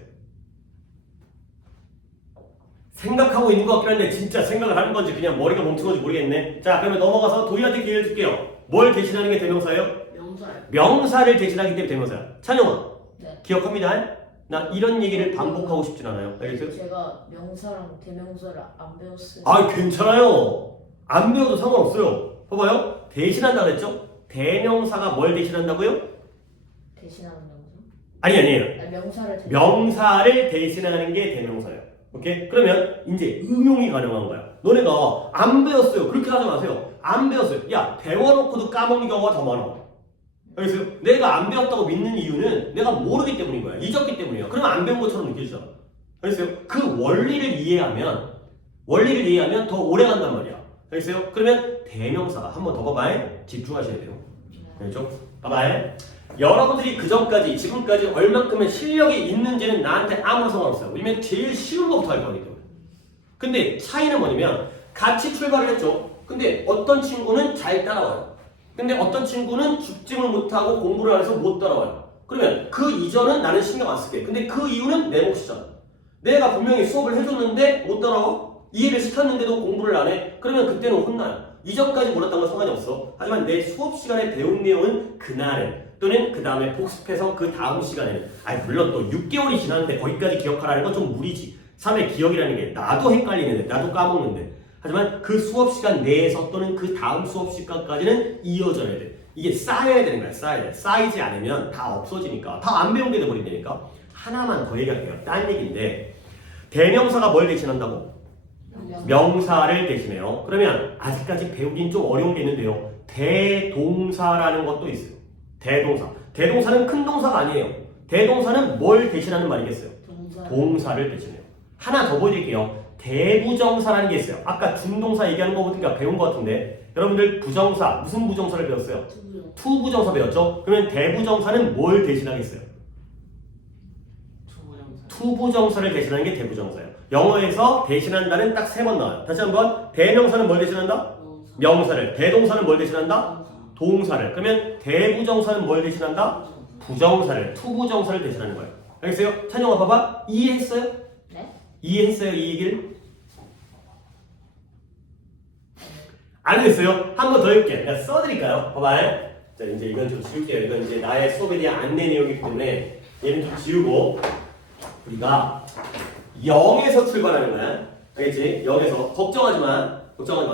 생각하고 있는 것 같긴 한데 진짜 생각을 하는 건지 그냥 머리가 멈춘 건지 모르겠네. 자, 그러면 넘어가서 도희한테 기회를 줄게요. 뭘 대신하는 게 대명사예요? 명사요. 명사를 대신하기 때문에 대명사야. 찬영아, 네. 기억합니다. 나 이런 얘기를 반복하고 싶진 않아요. 알겠어요? 제가 명사랑 대명사를 안 배웠어요. 아, 괜찮아요. 안 배워도 상관없어요. 봐봐요. 대신한다 그랬죠? 대명사가 뭘 대신한다고요? 대신하는 명사? 아니에요. 아니, 명사를 명사를 대신하는 게 대명사예요. 오케이? 그러면 이제 응용이 가능한 거야. 너네가 안 배웠어요. 그렇게 하지 마세요. 안 배웠어요. 야, 배워놓고도 까먹는 경우가 더 많아. 알겠어요? 내가 안 배웠다고 믿는 이유는 내가 모르기 때문인 거야. 잊었기 때문이야. 그러면 안 배운 것처럼 느껴지잖아. 알겠어요? 그 원리를 이해하면 더 오래 간단 말이야. 알겠어요? 그러면 대명사가 한 번 더 봐봐요. 집중하셔야 돼요. 알겠죠? 봐봐요. 여러분들이 그전까지 지금까지 얼만큼의 실력이 있는지는 나한테 아무 상관없어요. 왜냐면 제일 쉬운 것부터 할 거기 때문에. 근데 차이는 뭐냐면 같이 출발을 했죠. 근데 어떤 친구는 잘 따라와요. 근데 어떤 친구는 집중을 못하고 공부를 안 해서 못 따라와요. 그러면 그 이전은 나는 신경 안 쓸게. 근데 그 이유는 내 몫이잖아. 내가 분명히 수업을 해줬는데 못 따라와? 이해를 시켰는데도 공부를 안 해? 그러면 그때는 혼나요. 이전까지 몰랐던 건 상관이 없어. 하지만 내 수업 시간에 배운 내용은 그날은 또는 그 다음에 복습해서 그 다음 시간에는 물론 또 6개월이 지났는데 거기까지 기억하라는 건 좀 무리지. 3회 기억이라는 게 나도 헷갈리는데 나도 까먹는데 하지만 그 수업 시간 내에서 또는 그 다음 수업 시간까지는 이어져야 돼. 이게 쌓여야 되는 거야. 쌓여야 돼. 쌓이지 않으면 다 없어지니까 다 안 배운 게 돼버린다니까. 하나만 더 얘기할게요. 딴 얘기인데 대명사가 뭘 대신한다고? 명사를 대신해요. 그러면 아직까지 배우긴 좀 어려운 게 있는데요. 대동사라는 것도 있어요. 대동사. 대동사는 큰 동사가 아니에요. 대동사는 뭘 대신하는 말이겠어요? 동사를 대신해요. 하나 더 보여드릴게요. 대부정사라는 게 있어요. 아까 중동사 얘기하는 거 보니까 배운 것 같은데 여러분들 부정사, 무슨 부정사를 배웠어요? 투부정사 배웠죠? 그러면 대부정사는 뭘 대신하겠어요? 투부정사를 대신하는 게 대부정사예요. 영어에서 대신한다는 딱 3번 나와요. 다시 한번 대명사는 뭘 대신한다? 명사를. 대동사는 뭘 대신한다? 동사를. 그러면 대부정사는 뭘 대신한다? 부정사를. 투부정사를 대신하는 거예요. 알겠어요? 찬영아 봐봐. 이해했어요? 네? 이해했어요? 이 얘기를? 안 됐어요? 한 번 더 읽게. 내가 써드릴까요? 봐봐요. 자, 이제 이건 좀 지울게요. 이건 이제 나의 수업에 대한 안내 내용이기 때문에 얘는 좀 지우고 우리가 0에서 출발하는 거야. 알겠지? 0에서 걱정하지 마.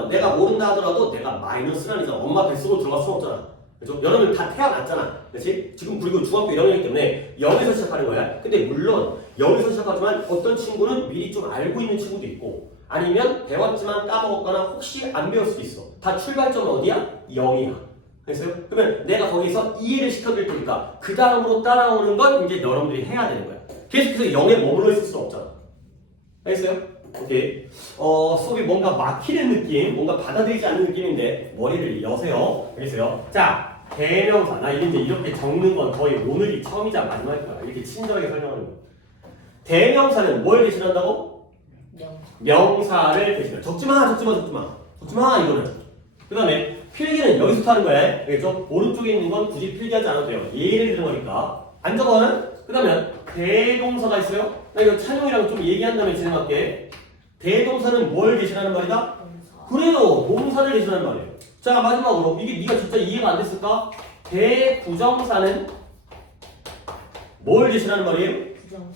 내가 모른다 하더라도 내가 마이너스는 아니잖아. 엄마 뱃속으로 들어갈 수는 없잖아. 그렇죠? 여러분 다 태어났잖아. 그렇지? 지금 그리고 중학교 1학년이기 때문에 0에서 시작하는 거야. 근데 물론 0에서 시작하지만 어떤 친구는 미리 좀 알고 있는 친구도 있고 아니면 배웠지만 까먹었거나 혹시 안 배울 수도 있어. 다 출발점은 어디야? 0이야. 그랬어요? 그러면 내가 거기서 이해를 시켜드릴 테니까 그 다음으로 따라오는 건 이제 여러분들이 해야 되는 거야. 계속해서 0에 머물러 있을 수는 없잖아. 알겠어요? 오케이. 수업이 뭔가 막히는 느낌, 뭔가 받아들이지 않는 느낌인데 머리를 여세요. 알겠어요? 자, 대명사. 나 이제 이렇게 적는 건 거의 오늘이 처음이자 마지막일 거야. 이렇게 친절하게 설명하는 거. 대명사는 뭘 대신한다고? 명사를 대신해. 적지 마 이거는. 그 다음에 필기는 여기서부터 하는 거야. 알겠죠? 오른쪽에 있는 건 굳이 필기하지 않아도 돼요. 예를 드는 거니까. 안 적어는? 그 다음에 대동사가 있어요. 나 이거 찬용이랑 좀 얘기한 다음에 진행할게. 대동사는 뭘 대신하는 말이다? 그래요. 동사를 대신하는 말이에요. 자, 마지막으로 이게 네가 진짜 이해가 안 됐을까? 대부정사는 뭘 대신하는 말이에요?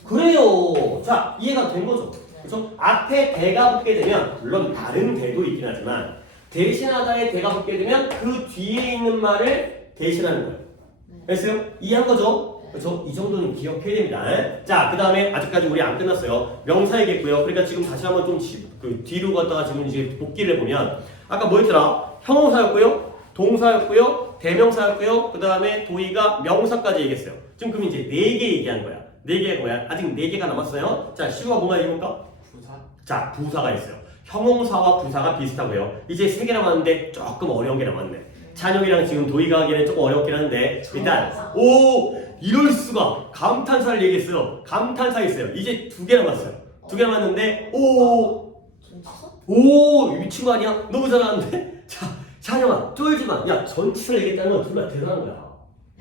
그래요. 자, 이해가 된 거죠. 그렇죠? 앞에 대가 붙게 되면 물론 다른 대도 있긴 하지만 대신하다에 대가 붙게 되면 그 뒤에 있는 말을 대신하는 거예요. 됐어요? 이해한 거죠? 그렇죠? 이 정도는 기억해야 됩니다. 자, 그 다음에 아직까지 우리 안 끝났어요. 명사 얘기했고요. 그러니까 지금 다시 한번 좀 그 뒤로 갔다가 지금 이제 복기를 해보면 아까 뭐였더라? 형용사였고요. 동사였고요. 대명사였고요. 그 다음에 도의가 명사까지 얘기했어요. 지금 그럼 이제 4개 얘기한 거야. 4개가 뭐야? 아직 4개가 남았어요. 자, 시우가 뭔가 읽어볼까? 부사. 자, 부사가 있어요. 형용사와 부사가 비슷하고요. 이제 3개 남았는데 조금 어려운 게 남았네. 찬영이랑 지금 도의가 하기에는 조금 어렵긴 한데 일단 오! 이럴 수가! 감탄사를 얘기했어요. 감탄사 있어요. 이제 2개 남았어요. 2개 남았는데 오! 미친 거 아니야? 너무 잘하는데? 자, 찬영아 쫄지 마. 야, 전치사를 얘기했다는 건 정말 대단한 거야.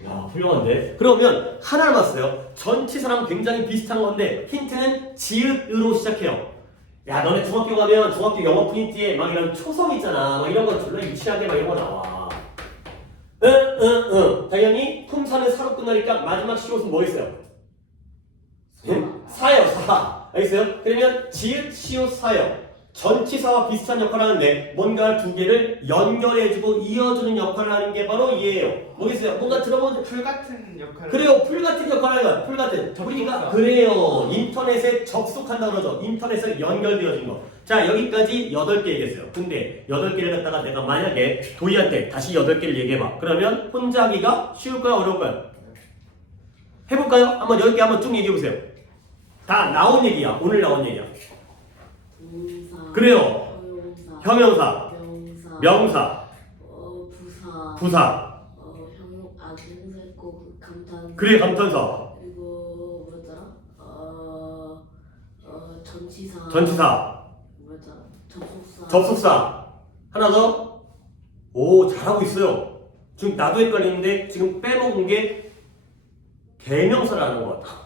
야, 훌륭한데? 그러면 하나 남았어요. 전치사랑 굉장히 비슷한 건데 힌트는 지읒으로 시작해요. 야, 너네 중학교 가면 중학교 영어 프린트에 막 이런 초성 있잖아. 막 이런 거 졸라 유치하게 막 이런 거 나와. 당연히 품사는 사로 끝나니까 마지막 시옷은 뭐겠어요? 사요, 사. 알겠어요? 그러면 지읒, 시옷, 사요. 전치사와 비슷한 역할을 하는데 뭔가 두 개를 연결해주고 이어주는 역할을 하는 게 바로 얘예요. 뭐겠어요? 뭔가 들어보면 풀 같은 역할을. 그래요. 풀 같은 역할을 하는 거야. 풀 같은. 그러니까 그래요. 인터넷에 접속한다 그러죠. 인터넷에 연결되어진 거. 자, 여기까지 8개 얘기했어요. 근데 8개를 갖다가 내가 만약에 도희한테 다시 8개를 얘기해봐. 그러면 혼자 하기가 쉬울까요? 어려울까요? 해볼까요? 한번 10개 한번 쭉 얘기해보세요. 다 나온 얘기야. 오늘 나온 얘기야. 동사. 그래요. 형용사. 형용사, 명사. 명사, 부사. 부사. 동사 있고 감탄. 그래, 감탄사, 그리고 뭐였더라? 전치사. 전치사, 뭐였더라? 접속사. 접속사. 하나 더. 오, 잘하고 있어요. 지금 나도 헷갈리는데 지금 빼먹은 게 대명사라는 것 같아.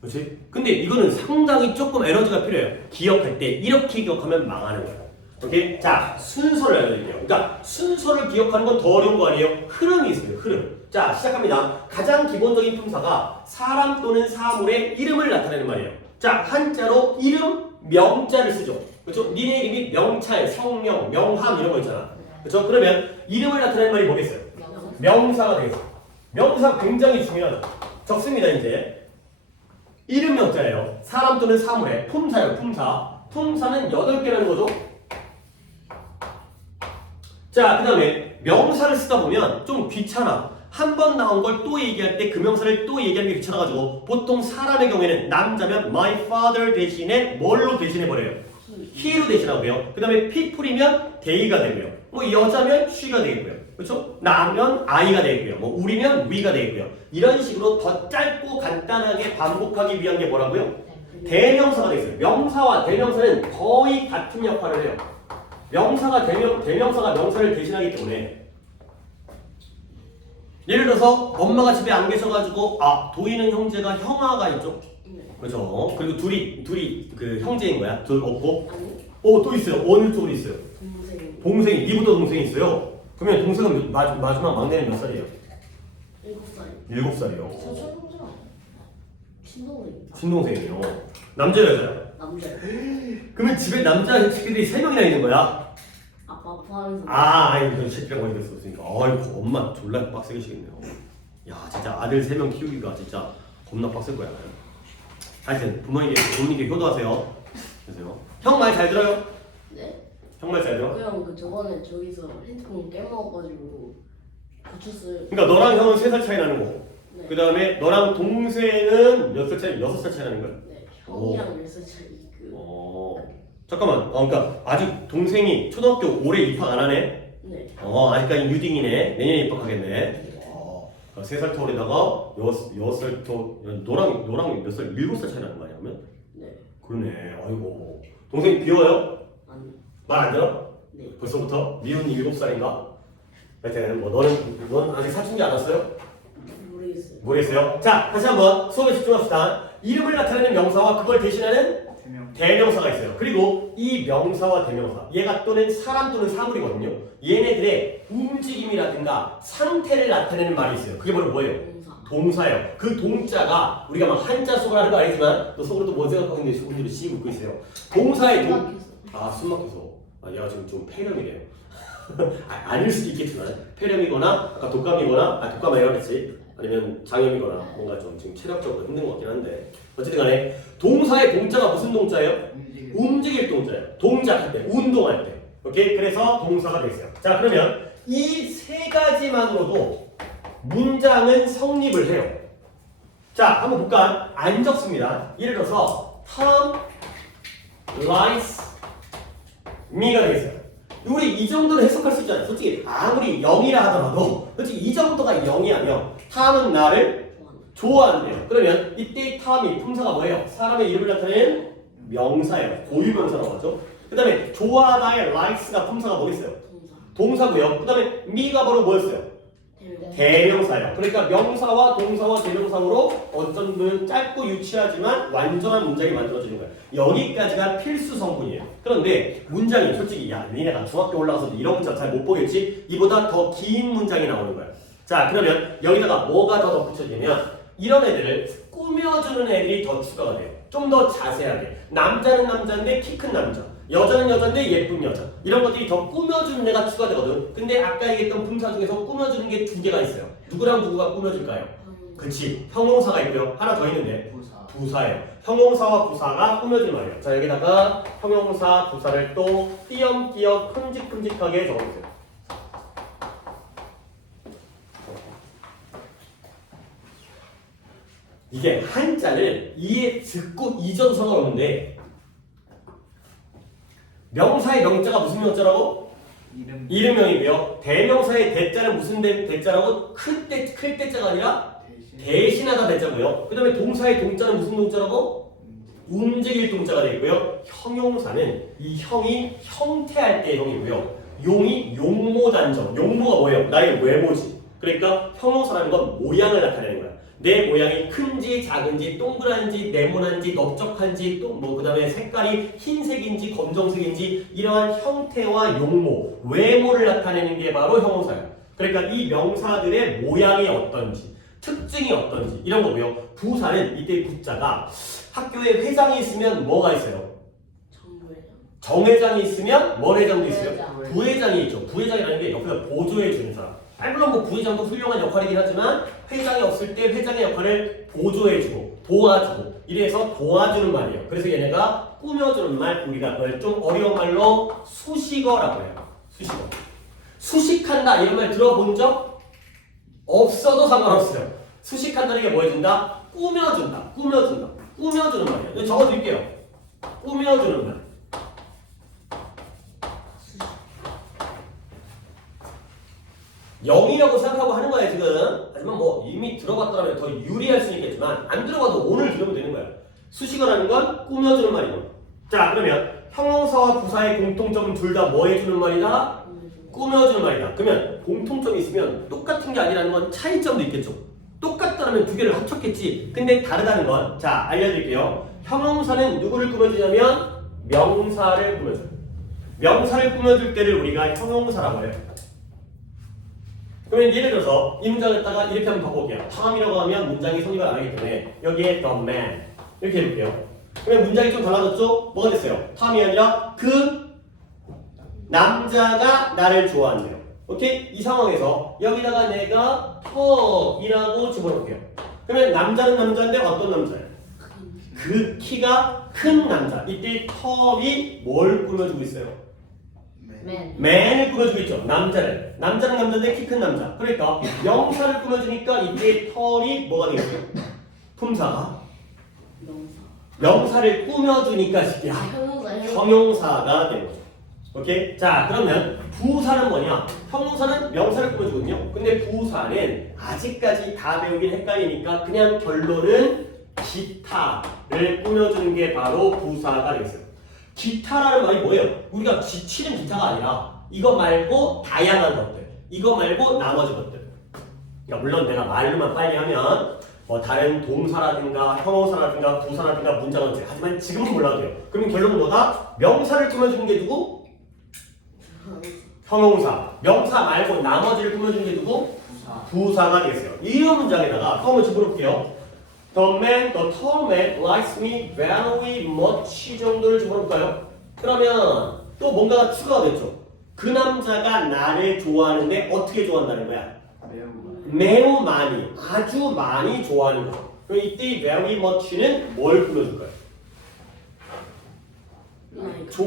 그렇지? 근데 이거는 상당히 조금 에너지가 필요해요. 기억할 때 이렇게 기억하면 망하는 거예요. 오케이? 자, 순서를 알려드릴게요. 그러니까 순서를 기억하는 건 더 어려운 거 아니에요? 흐름이 있어요. 흐름. 자, 시작합니다. 가장 기본적인 품사가 사람 또는 사물의 이름을 나타내는 말이에요. 자, 한자로 이름, 명자를 쓰죠. 그렇죠? 니네 이름이 명찰, 성명, 명함 이런 거 있잖아. 그렇죠? 그러면 이름을 나타내는 말이 뭐겠어요? 명사가 되겠어요. 명사 굉장히 중요하죠. 적습니다, 이제. 이름 명자예요. 사람 또는 사물의 품사예요, 품사. 품사는 8개라는 거죠. 자, 그 다음에 명사를 쓰다 보면 좀 귀찮아. 한 번 나온 걸 또 얘기할 때 그 명사를 또 얘기하는 게 귀찮아가지고 보통 사람의 경우에는 남자면 my father 대신에 뭘로 대신해버려요? he로 대신하고요. 그 다음에 people이면 they가 되고요. 뭐 여자면 she가 되겠고요. 그렇죠? 나면 I가 되겠고요. 뭐 우리면 we가 되겠고요. 이런 식으로 더 짧고 간단하게 반복하기 위한 게 뭐라고요? 대명사가 되겠어요. 명사와 대명사는 거의 같은 역할을 해요. 명사가 대명사가 명사를 대신하기 때문에 예를 들어서 엄마가 집에 안 계셔가지고 도희는 형제가 형아가 있죠? 그렇죠? 그리고 둘이 그 형제인 거야? 둘 없고? 아니. 또 있어요. 어느 쪽으로 있어요? 동생. 동생이 니보다 동생이 있어요. 그러면 동생은 마지막 막내는 몇 살이에요? 7살. 7살이요. 저 친동생. 친동생. 친동생이에요. 남자 여자요? 남자. 그러면 집에 남자 새끼들이 3명이나 있는 거야? 아빠 포함해서. 아니 그 새끼랑 많이 됐었으니까 아이고 엄마 졸라 빡세게 시겠네요. 야 진짜 아들 3명 키우기가 진짜 겁나 빡셀 거야. 하여튼 부모님께 효도하세요. 그래서요. 형 말 잘 들어요? 네. 형 말 잘 들어? 그냥 저번에 저기서 핸드폰 깨먹어가지고 고쳤어요. 그러니까 너랑 형은 3살 차이 나는 거고 네. 그 다음에 너랑 동생은 몇 살 차이? 6살 차이 나는 거야? 네. 형이랑 10살 차이. 잠깐만. 그러니까 아직 동생이 초등학교 올해 입학 안 하네? 네. 아직까지 유딩이네. 내년에 입학하겠네. 3살 터울에다가 6살 터 너랑 몇 살? 7살 차이 나는 거 아니야, 그러면? 네. 그러네. 아이고. 동생이 비워요? 아니. 말 안 들어? 네. 벌써부터? 미운 7살인가? 하여튼 뭐 넌 아직 사춘기 안 왔어요? 모르겠어요. 모르겠어요. 자, 다시 한번 수업에 집중합시다. 이름을 나타내는 명사와 그걸 대신하는 대명사가 있어요. 그리고 이 명사와 대명사, 얘가 또는 사람 또는 사물이거든요. 얘네들의 움직임이라든가 상태를 나타내는 말이 있어요. 그게 바로 뭐예요? 동사. 동사예요. 그 동자가 우리가 막 한자 수업을 하는 거 아니지만 또 속으로 또 뭐 생각하고 있는데 손들이 씩 웃고 있어요. 동사의 숨 막혀서. 얘가 지금 좀 폐렴이래요. 아닐 수도 있겠지만 폐렴이거나 아까 독감이거나 독감 아니라 그랬지. 아니면 장염이거나 뭔가 좀 지금 체력적으로 힘든 것 같긴 한데 어쨌든 간에 동사의 동자가 무슨 동자예요? 움직일 동자예요. 동작할 때, 운동할 때. 오케이? 그래서 동사가 되겠어요. 자, 그러면 이 3가지만으로도 문장은 성립을 해요. 자, 한번 볼까? 안 적습니다. 예를 들어서 Tom likes me가 되겠어요. 우리 이 정도는 해석할 수 있잖아요. 솔직히 아무리 0이라 하더라도 솔직히 이 정도가 0이라면 탐은 나를 좋아한대요. 그러면 이때 탐이 품사가 뭐예요? 사람의 이름을 나타내는 명사예요. 고유명사라고 하죠. 그 다음에 좋아하다의 likes가 품사가 뭐겠어요? 동사고요. 그 다음에 me가 바로 뭐였어요? 대명사예요. 그러니까 명사와 동사와 대명사로 어떤 분은 짧고 유치하지만 완전한 문장이 만들어지는 거예요. 여기까지가 필수 성분이에요. 그런데 문장이 솔직히 니네가 중학교 올라가서 이런 문장 잘 못 보겠지? 이보다 더 긴 문장이 나오는 거예요. 자, 그러면 여기다가 뭐가 더 덧붙여지냐면 이런 애들을 꾸며주는 애들이 더 추가가 돼요. 좀 더 자세하게. 남자는 남자인데 키 큰 남자. 여자는 여자인데 예쁜 여자. 이런 것들이 더 꾸며주는 애가 추가되거든. 근데 아까 얘기했던 품사 중에서 꾸며주는 게 두 개가 있어요. 누구랑 누구가 꾸며줄까요? 그치. 형용사가 있고요. 하나 더 있는데 부사. 부사예요. 형용사와 부사가 꾸며줄 말이에요. 자, 여기다가 형용사, 부사를 또 띄엄띄엄 큼직큼직하게 적어보세요. 이게 한자를 이해 듣고 잊어도 상관없는데 명사의 명자가 무슨 명자라고? 이름. 이름명이고요. 대명사의 대자는 무슨 대자라고? 클 때자가 아니라 대신. 대신하다 대자고요. 그 다음에 동사의 동자는 무슨 동자라고? 움직일 동자가 되고요. 형용사는 이 형이 형태할 때 형이고요. 용이 용모단정. 용모가 뭐예요? 나의 외모지. 그러니까 형용사라는 건 모양을 나타내는 거야. 내 모양이 큰지 작은지 동그란지 네모난지 넓적한지 또 뭐 그 다음에 색깔이 흰색인지 검정색인지 이러한 형태와 용모, 외모를 나타내는 게 바로 형용사예요. 그러니까 이 명사들의 모양이 어떤지 특징이 어떤지 이런 거고요. 부사는 이때 부자가 학교에 회장이 있으면 뭐가 있어요? 정부회장. 정회장이 있으면 뭔 회장도 있어요? 부회장. 부회장이 있죠. 부회장이라는 게 옆에서 보조해 주는 사람. 물론 뭐 부회장도 훌륭한 역할이긴 하지만 회장이 없을 때 회장의 역할을 보조해주고 도와주고 이래서 도와주는 말이에요. 그래서 얘네가 꾸며주는 말 우리가 그걸 좀 어려운 말로 수식어라고 해요. 수식어. 수식한다 이런 말 들어본 적 없어도 상관없어요. 수식한다는 게 뭐 해준다? 꾸며준다. 꾸며준다. 꾸며주는 말이에요. 이거 적어드릴게요. 꾸며주는 말. 영이라고 생각하고 하는 거야 지금. 하지만 뭐 이미 들어봤더라면 더 유리할 수 있겠지만 안 들어봐도 오늘 들으면 되는 거야. 수식어라는 건 꾸며주는 말이고. 자, 그러면 형용사와 부사의 공통점은 둘 다 뭐 해주는 말이다? 꾸며주는 말이다. 그러면 공통점이 있으면 똑같은 게 아니라는 건 차이점도 있겠죠. 똑같다면 두 개를 합쳤겠지. 근데 다르다는 건, 자, 알려드릴게요. 형용사는 누구를 꾸며주냐면 명사를 꾸며줘요. 명사를 꾸며줄 때를 우리가 형용사라고 해요. 그러면 예를 들어서 이 문장을 갖다가 이렇게 한번 바꿔볼게요. Tom이라고 하면 문장이 성립을 안 하기 때문에 여기에 the man 이렇게 해볼게요. 그러면 문장이 좀 달라졌죠? 뭐가 됐어요? Tom이 아니라 그 남자가 나를 좋아한대요. 오케이? 이 상황에서 여기다가 내가 Tom이라고 집어넣을게요. 그러면 남자는 남자인데 어떤 남자예요? 그 키가 큰 남자. 이때 Tom이 뭘 꾸며주고 있어요? 맨. 맨을 꾸며주고 있죠. 남자를. 남자는 남자인데 키 큰 남자. 그러니까 명사를 꾸며주니까 이때 턴이 뭐가 되겠어요? 품사가. 명사. 명사를 꾸며주니까 아, 형용사. 형용사가 되는 거죠. 오케이? 자, 그러면 부사는 뭐냐? 형용사는 명사를 꾸며주거든요. 근데 부사는 아직까지 다 배우긴 헷갈리니까 그냥 결론은 기타를 꾸며주는 게 바로 부사가 되겠어요. 기타라는 말이 뭐예요? 우리가 치는 기타가 아니라 이거 말고 다양한 것들, 이거 말고 나머지 것들. 그러니까 물론 내가 말로만 빨리 하면 뭐 다른 동사라든가 형용사라든가 부사라든가 문장은 돼. 하지만 지금은 몰라도 돼요. 그러면 결론은 뭐다? 명사를 꾸며주는 게 누구? 형용사. 명사 말고 나머지를 꾸며주는 게 누구? 부사. 부사가 되겠어요. 이런 문장에다가 또 한번 집어넣을게요. The man, the tall man likes me very much 정도를 집어넣을까요? 그러면 또 뭔가가 추가가 됐죠. 그 남자가 나를 좋아하는데 어떻게 좋아한다는 거야? 매우 많이, 아주 많이 좋아하는 거. 그럼 이때 very much는 뭘 불러줄까요?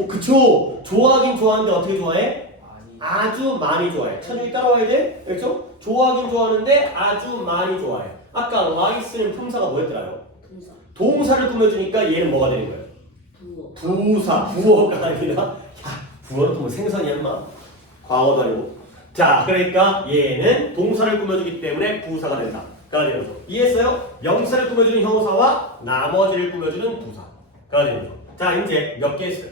그쵸. 좋아하긴 좋아하는데 어떻게 좋아해? 아주 많이 좋아해. 천천히 따라와야 돼. 그렇죠? 좋아하긴 좋아하는데 아주 많이 좋아해. 아까 like는 품사가 뭐였더라요? 동사. 동사를 꾸며주니까 얘는 뭐가 되는 거예요? 부어. 부사, 부어가 아니라 야, 부어는 또 뭐 생선이야 인마. 과거도 아니고. 자, 그러니까 얘는 동사를 꾸며주기 때문에 부사가 된다. 가 되는 거. 이해했어요? 명사를 꾸며주는 형용사와 나머지를 꾸며주는 부사가 되는 거. 자, 이제 몇 개 했어요?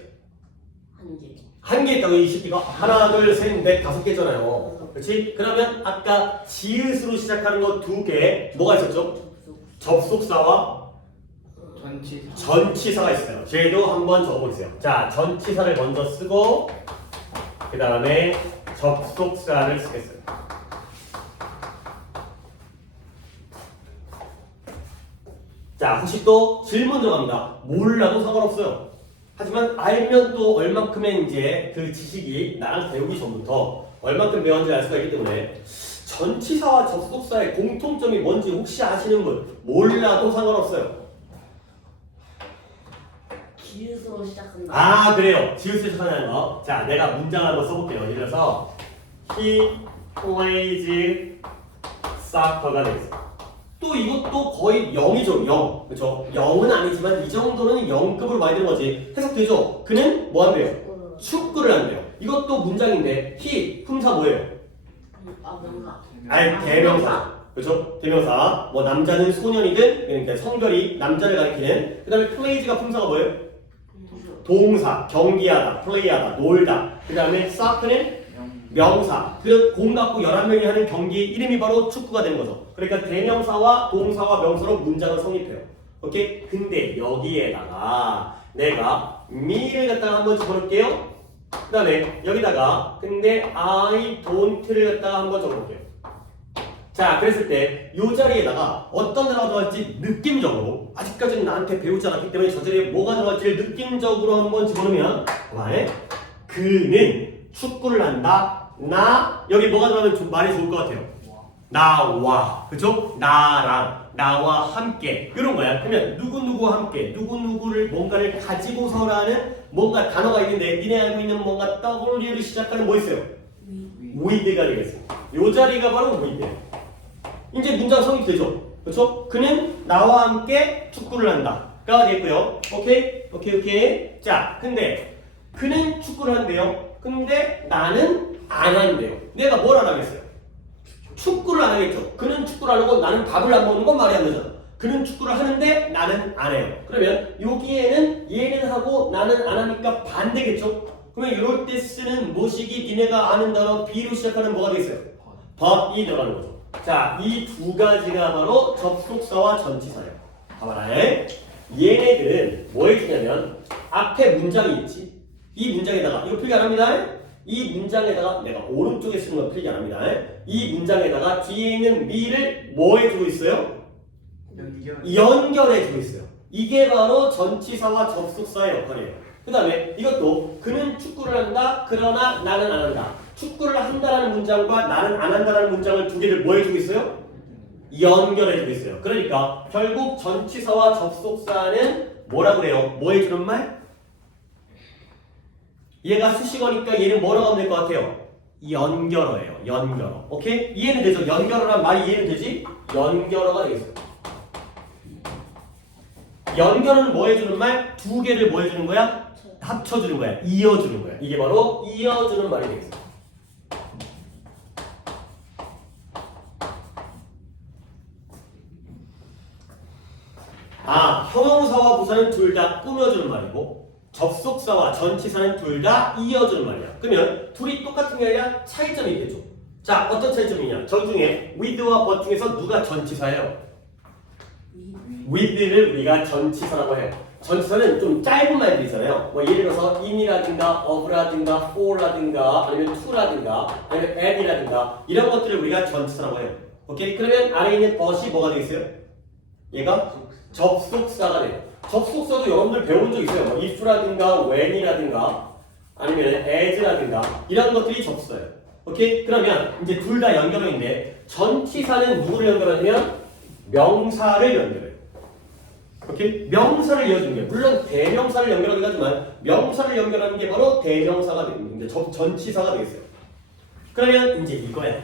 한 개 있다고 이 새끼가 하나, 둘, 셋, 넷, 다섯 개잖아요. 그렇지? 그러면 아까 지읒으로 시작하는 거 두 개 뭐가 있었죠? 접속사와 전치사. 전치사가 있어요. 쟤도 한번 적어보세요. 자, 전치사를 먼저 쓰고 그 다음에 접속사를 쓰겠어요. 자, 혹시 또 질문 들어갑니다. 몰라도 상관없어요. 하지만 알면 또 얼만큼의 이제 그 지식이 나랑 배우기 전부터 얼만큼 배웠는지 알 수가 있기 때문에 전치사와 접속사의 공통점이 뭔지 혹시 아시는 분 몰라도 상관없어요. 기으로 시작한다. 아, 그래요. 지읒을 시작하는 거. 자, 내가 문장 한번 써볼게요. 예를 들어서 He plays soccer가 되겠어요. 또 이것도 거의 0이죠. 0. 그렇죠? 0은 아니지만 이 정도는 0급으로 많이 되는 거지. 해석되죠? 그는 뭐 한대요? 축구를 한대요. 이것도 문장인데 he 품사 뭐예요? 명사. 아니, 대명사. 그렇죠? 대명사. 뭐 남자는 소년이든 그러니까 성별이 남자를 가리키는. 그다음에 plays가 품사가 뭐예요? 동사. 경기하다, 플레이하다, 놀다. 그다음에 soccer는 명사. 그 공 갖고 11명이 하는 경기의 이름이 바로 축구가 되는 거죠. 그러니까 대명사와 동사와 명사로 문장을 성립해요. 오케이? 근데 여기에다가 내가 me를 갖다가 한번 적어볼게요. 그 다음에 여기다가 근데 I don't를 갖다가 한번 적어볼게요. 자, 그랬을 때 이 자리에다가 어떤 단어가 들어갈지 느낌적으로 아직까지는 나한테 배우지 않았기 때문에 저 자리에 뭐가 들어갈지를 느낌적으로 한번 집어넣으면 그만해. 그는 축구를 한다. 나 여기 뭐가 들어가면 좀 말이 좋을 것 같아요. 나와, 그죠? 나랑, 나와 함께 이런 거야. 그러면 누구누구와 함께 누구누구를 뭔가를 가지고서라는 뭔가 단어가 있는데 니네 알고 있는 뭔가 W를 시작하는 뭐 있어요? with가 되겠습니다. 이 자리가 바로 with예요. 이제 문장 성립되죠? 그렇죠? 그는 나와 함께 축구를 한다가 되고요. 오케이. 자, 근데 그는 축구를 한대요. 근데 나는 안 한대요. 내가 뭘 안 하겠어요? 축구를 안 하겠죠. 그는 축구를 안 하고 나는 밥을 안 먹는 건 말이 안 되잖아. 그는 축구를 하는데 나는 안 해요. 그러면 여기에는 얘는 하고 나는 안 하니까 반대겠죠. 그러면 이럴 때 쓰는 모식이 니네가 아는 단어 B로 시작하는 뭐가 되겠어요? but이 들어가는 거죠. 자, 이 두 가지가 바로 접속사와 전치사예요. 봐봐라. 얘네들은 뭐 해주냐면 앞에 문장이 있지. 이 문장에다가 이거 필기 안 합니다. 이 문장에다가 내가 오른쪽에 쓰는 거 필기 안 합니다. 이 문장에다가 뒤에 있는 me를 뭐 해주고 있어요? 연결해주고 있어요. 이게 바로 전치사와 접속사의 역할이에요. 그 다음에 이것도 그는 축구를 한다. 그러나 나는 안 한다. 축구를 한다라는 문장과 나는 안 한다라는 문장을 두 개를 뭐 해주고 있어요? 연결해주고 있어요. 그러니까 결국 전치사와 접속사는 뭐라고 그래요? 뭐 해주는 말? 얘가 수식어니까 얘는 뭐라고 하면 될 것 같아요? 연결어예요. 연결어. 오케이? 이해는 되죠? 연결어란 말이 이해는 되지? 연결어가 되겠어요. 연결어는 뭐 해주는 말? 두 개를 뭐 해주는 거야? 합쳐주는 거야. 이어주는 거야. 이게 바로 이어주는 말이 되겠어요. 아, 형용사와 부사는 둘 다 꾸며주는 말이고 접속사와 전치사는 둘 다 이어주는 말이야. 그러면 둘이 똑같은 게 아니라 차이점이 있겠죠. 자, 어떤 차이점이냐? 저 중에 with와 but 중에서 누가 전치사예요? with를 우리가 전치사라고 해요. 전치사는 좀 짧은 말들이 있잖아요. 뭐 예를 들어서 in이라든가 of라든가 for라든가 아니면 to라든가 아니면 at이라든가 이런 것들을 우리가 전치사라고 해요. 오케이? 그러면 아래에 있는 but이 뭐가 되겠어요? 얘가 접속사가 돼요. 접속사도 여러분들 배운 적 있어요. 뭐 if라든가 when이라든가 아니면 as라든가 이런 것들이 접속사예요. 오케이? 그러면 이제 둘 다 연결어인데 전치사는 누구를 연결하냐면 명사를 연결해요. 오케이? 명사를 이어주는 게 물론 대명사를 연결하긴 하지만 명사를 연결하는 게 바로 대명사가 됩니다. 전치사가 되겠어요. 그러면 이제 이거야.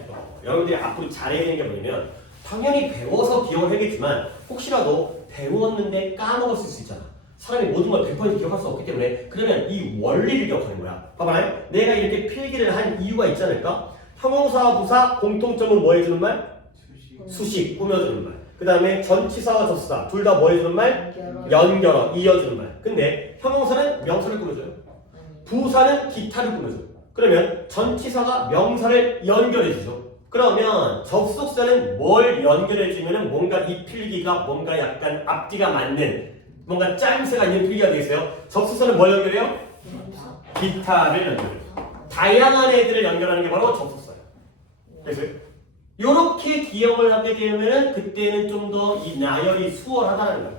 여러분들이 앞으로 잘해야 되는 게 뭐냐면 당연히 배워서 기억을 해야겠지만 혹시라도 배웠는데 까먹었을 수 있잖아. 사람이 모든 걸 100% 기억할 수 없기 때문에 그러면 이 원리를 기억하는 거야. 봐봐요. 내가 이렇게 필기를 한 이유가 있지 않을까? 형용사와 부사 공통점은 뭐 해주는 말? 수식, 꾸며주는 말. 그 다음에 전치사와 접수사 둘 다 뭐 해주는 말? 연결어, 이어주는 말. 근데 형용사는 명사를 꾸며줘요. 부사는 기타를 꾸며줘요. 그러면 전치사가 명사를 연결해주죠. 그러면 접속사는 뭘 연결해주면 뭔가 이 필기가 뭔가 약간 앞뒤가 맞는 뭔가 짜임새가 있는 필기가 되겠어요. 접속사는 뭘 연결해요? 기타를 연결해요. 다양한 애들을 연결하는 게 바로 접속사예요. 그래서 이렇게 기억을 하게 되면 그때는 좀 더 이 나열이 수월하다는 거예요.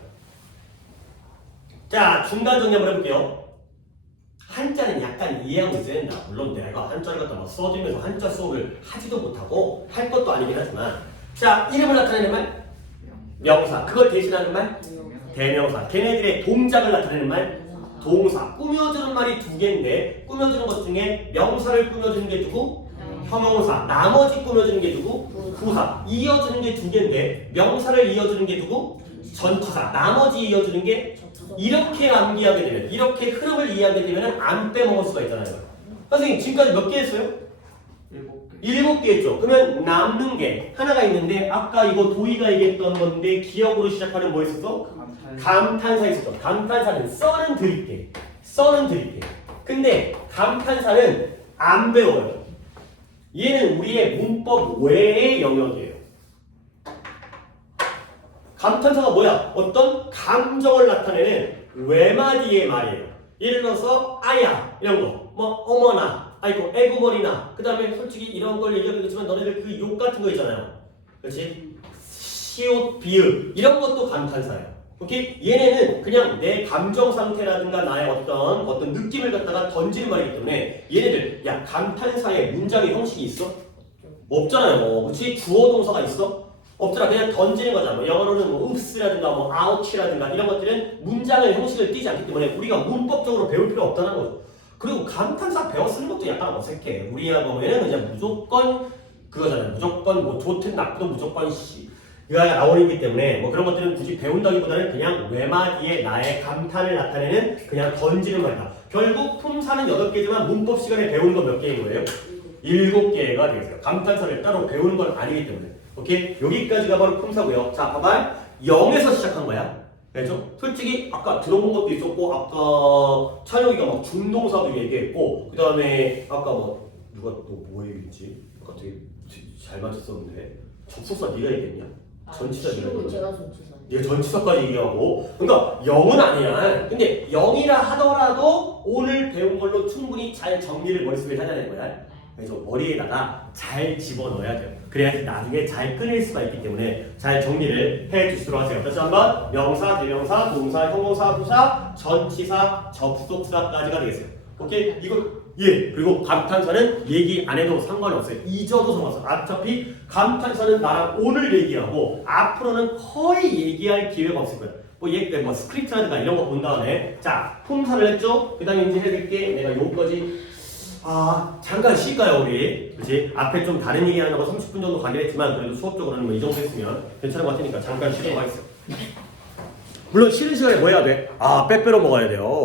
자, 중간 정리 한번 해볼게요. 한자는 약간 이해하고 있어야 된다. 물론 내가 한자를 갖다 막 써주면서 한자 수업을 하지도 못하고 할 것도 아니긴 하지만, 자, 이름을 나타내는 말 명사, 그걸 대신하는 말 대명사, 걔네들의 동작을 나타내는 말 동사. 꾸며주는 말이 두 개인데 꾸며주는 것 중에 명사를 꾸며주는 게 누구? 형용사. 나머지 꾸며주는 게 누구? 부사. 이어주는 게 두 개인데 명사를 이어주는 게 누구? 전치사. 나머지 이어주는 게 이렇게 암기하게 되면, 이렇게 흐름을 이해하게 되면 안 빼먹을 수가 있잖아요. 선생님 지금까지 몇 개 했어요? 7개 했죠. 그러면 남는 게 하나가 있는데 아까 이거 도희가 얘기했던 건데 기억으로 시작하는 뭐 있었어? 감탄사 있었죠. 감탄사는 써는 드릴게. 써는 드릴게. 근데 감탄사는 안 배워요. 얘는 우리의 문법 외의 영역이에요. 감탄사가 뭐야? 어떤 감정을 나타내는 외마디의 말이에요. 예를 들어서 아야 이런 거, 뭐 어머나, 아이고 애구머리나, 그 다음에 솔직히 이런 걸 얘기하겠지만 너네들 그 욕 같은 거 있잖아요. 그렇지? 시옷, 비읍 이런 것도 감탄사예요. 오케이? 얘네는 그냥 내 감정 상태라든가 나의 어떤 느낌을 갖다가 던지는 말이기 때문에 얘네들 야 감탄사에 문장의 형식이 있어? 없잖아요. 그렇지? 주어 동사가 있어? 없잖아. 그냥 던지는 거잖아. 뭐 영어로는 뭐 읍스라든가 뭐 아우치라든가 이런 것들은 문장의 형식을 띠지 않기 때문에 우리가 문법적으로 배울 필요 없다는 거죠. 그리고 감탄사 배워 쓰는 것도 약간 어색해. 우리야 보면은 그냥 무조건 그거잖아요. 무조건 뭐 좋든 나쁘든 무조건 가 나오기 때문에 뭐 그런 것들은 굳이 배운다기보다는 그냥 외마디에 나의 감탄을 나타내는 그냥 던지는 말이다. 결국 품사는 8개지만 문법 시간에 배우는 건 몇 개인 거예요? 7개가 되겠어요. 감탄사를 따로 배우는 건 아니기 때문에. 오케이? 여기까지가 바로 품사고요. 자, 봐봐. 0에서 시작한 거야. 알죠? 솔직히 아까 들어본 것도 있었고 아까 찬혁이가 막 중동사도 얘기했고 그 다음에 아까 뭐 누가 또 뭐 얘기했지? 아까 되게 잘 맞췄었는데 접속사 네가 얘기했냐? 전치사 네가 그리고 얘기했냐? 제가 전치사. 얘 전치사까지 얘기하고 그러니까 0은 아니야. 근데 0이라 하더라도 오늘 배운 걸로 충분히 잘 정리를 머릿속에 하자는 거야. 그래서 머리에다가 잘 집어넣어야 돼요. 그래야지 나중에 잘 끊을 수가 있기 때문에 잘 정리를 해 주시도록 하세요. 다시 한번 명사, 대명사, 동사, 형용사, 부사, 전치사, 접속사까지가 되겠어요. 오케이? 이거 예. 그리고 감탄사는 얘기 안 해도 상관없어요. 잊어도 상관없어요. 어차피 감탄사는 나랑 오늘 얘기하고 앞으로는 거의 얘기할 기회가 없을 거예요. 뭐 스크립트라든가 이런 거 본 다음에 자 품사를 했죠. 그 다음에 이제 해드릴게. 내가 요거까지 잠깐 쉴까요 우리? 그치? 앞에 좀 다른 얘기 하려고 30분 정도 가긴 했지만 그래도 수업적으로는 뭐 이 정도 했으면 괜찮은 것 같으니까 잠깐 쉬도록 하겠습니다. 물론 쉬는 시간에 뭐 해야 돼? 빼빼로 먹어야 돼요.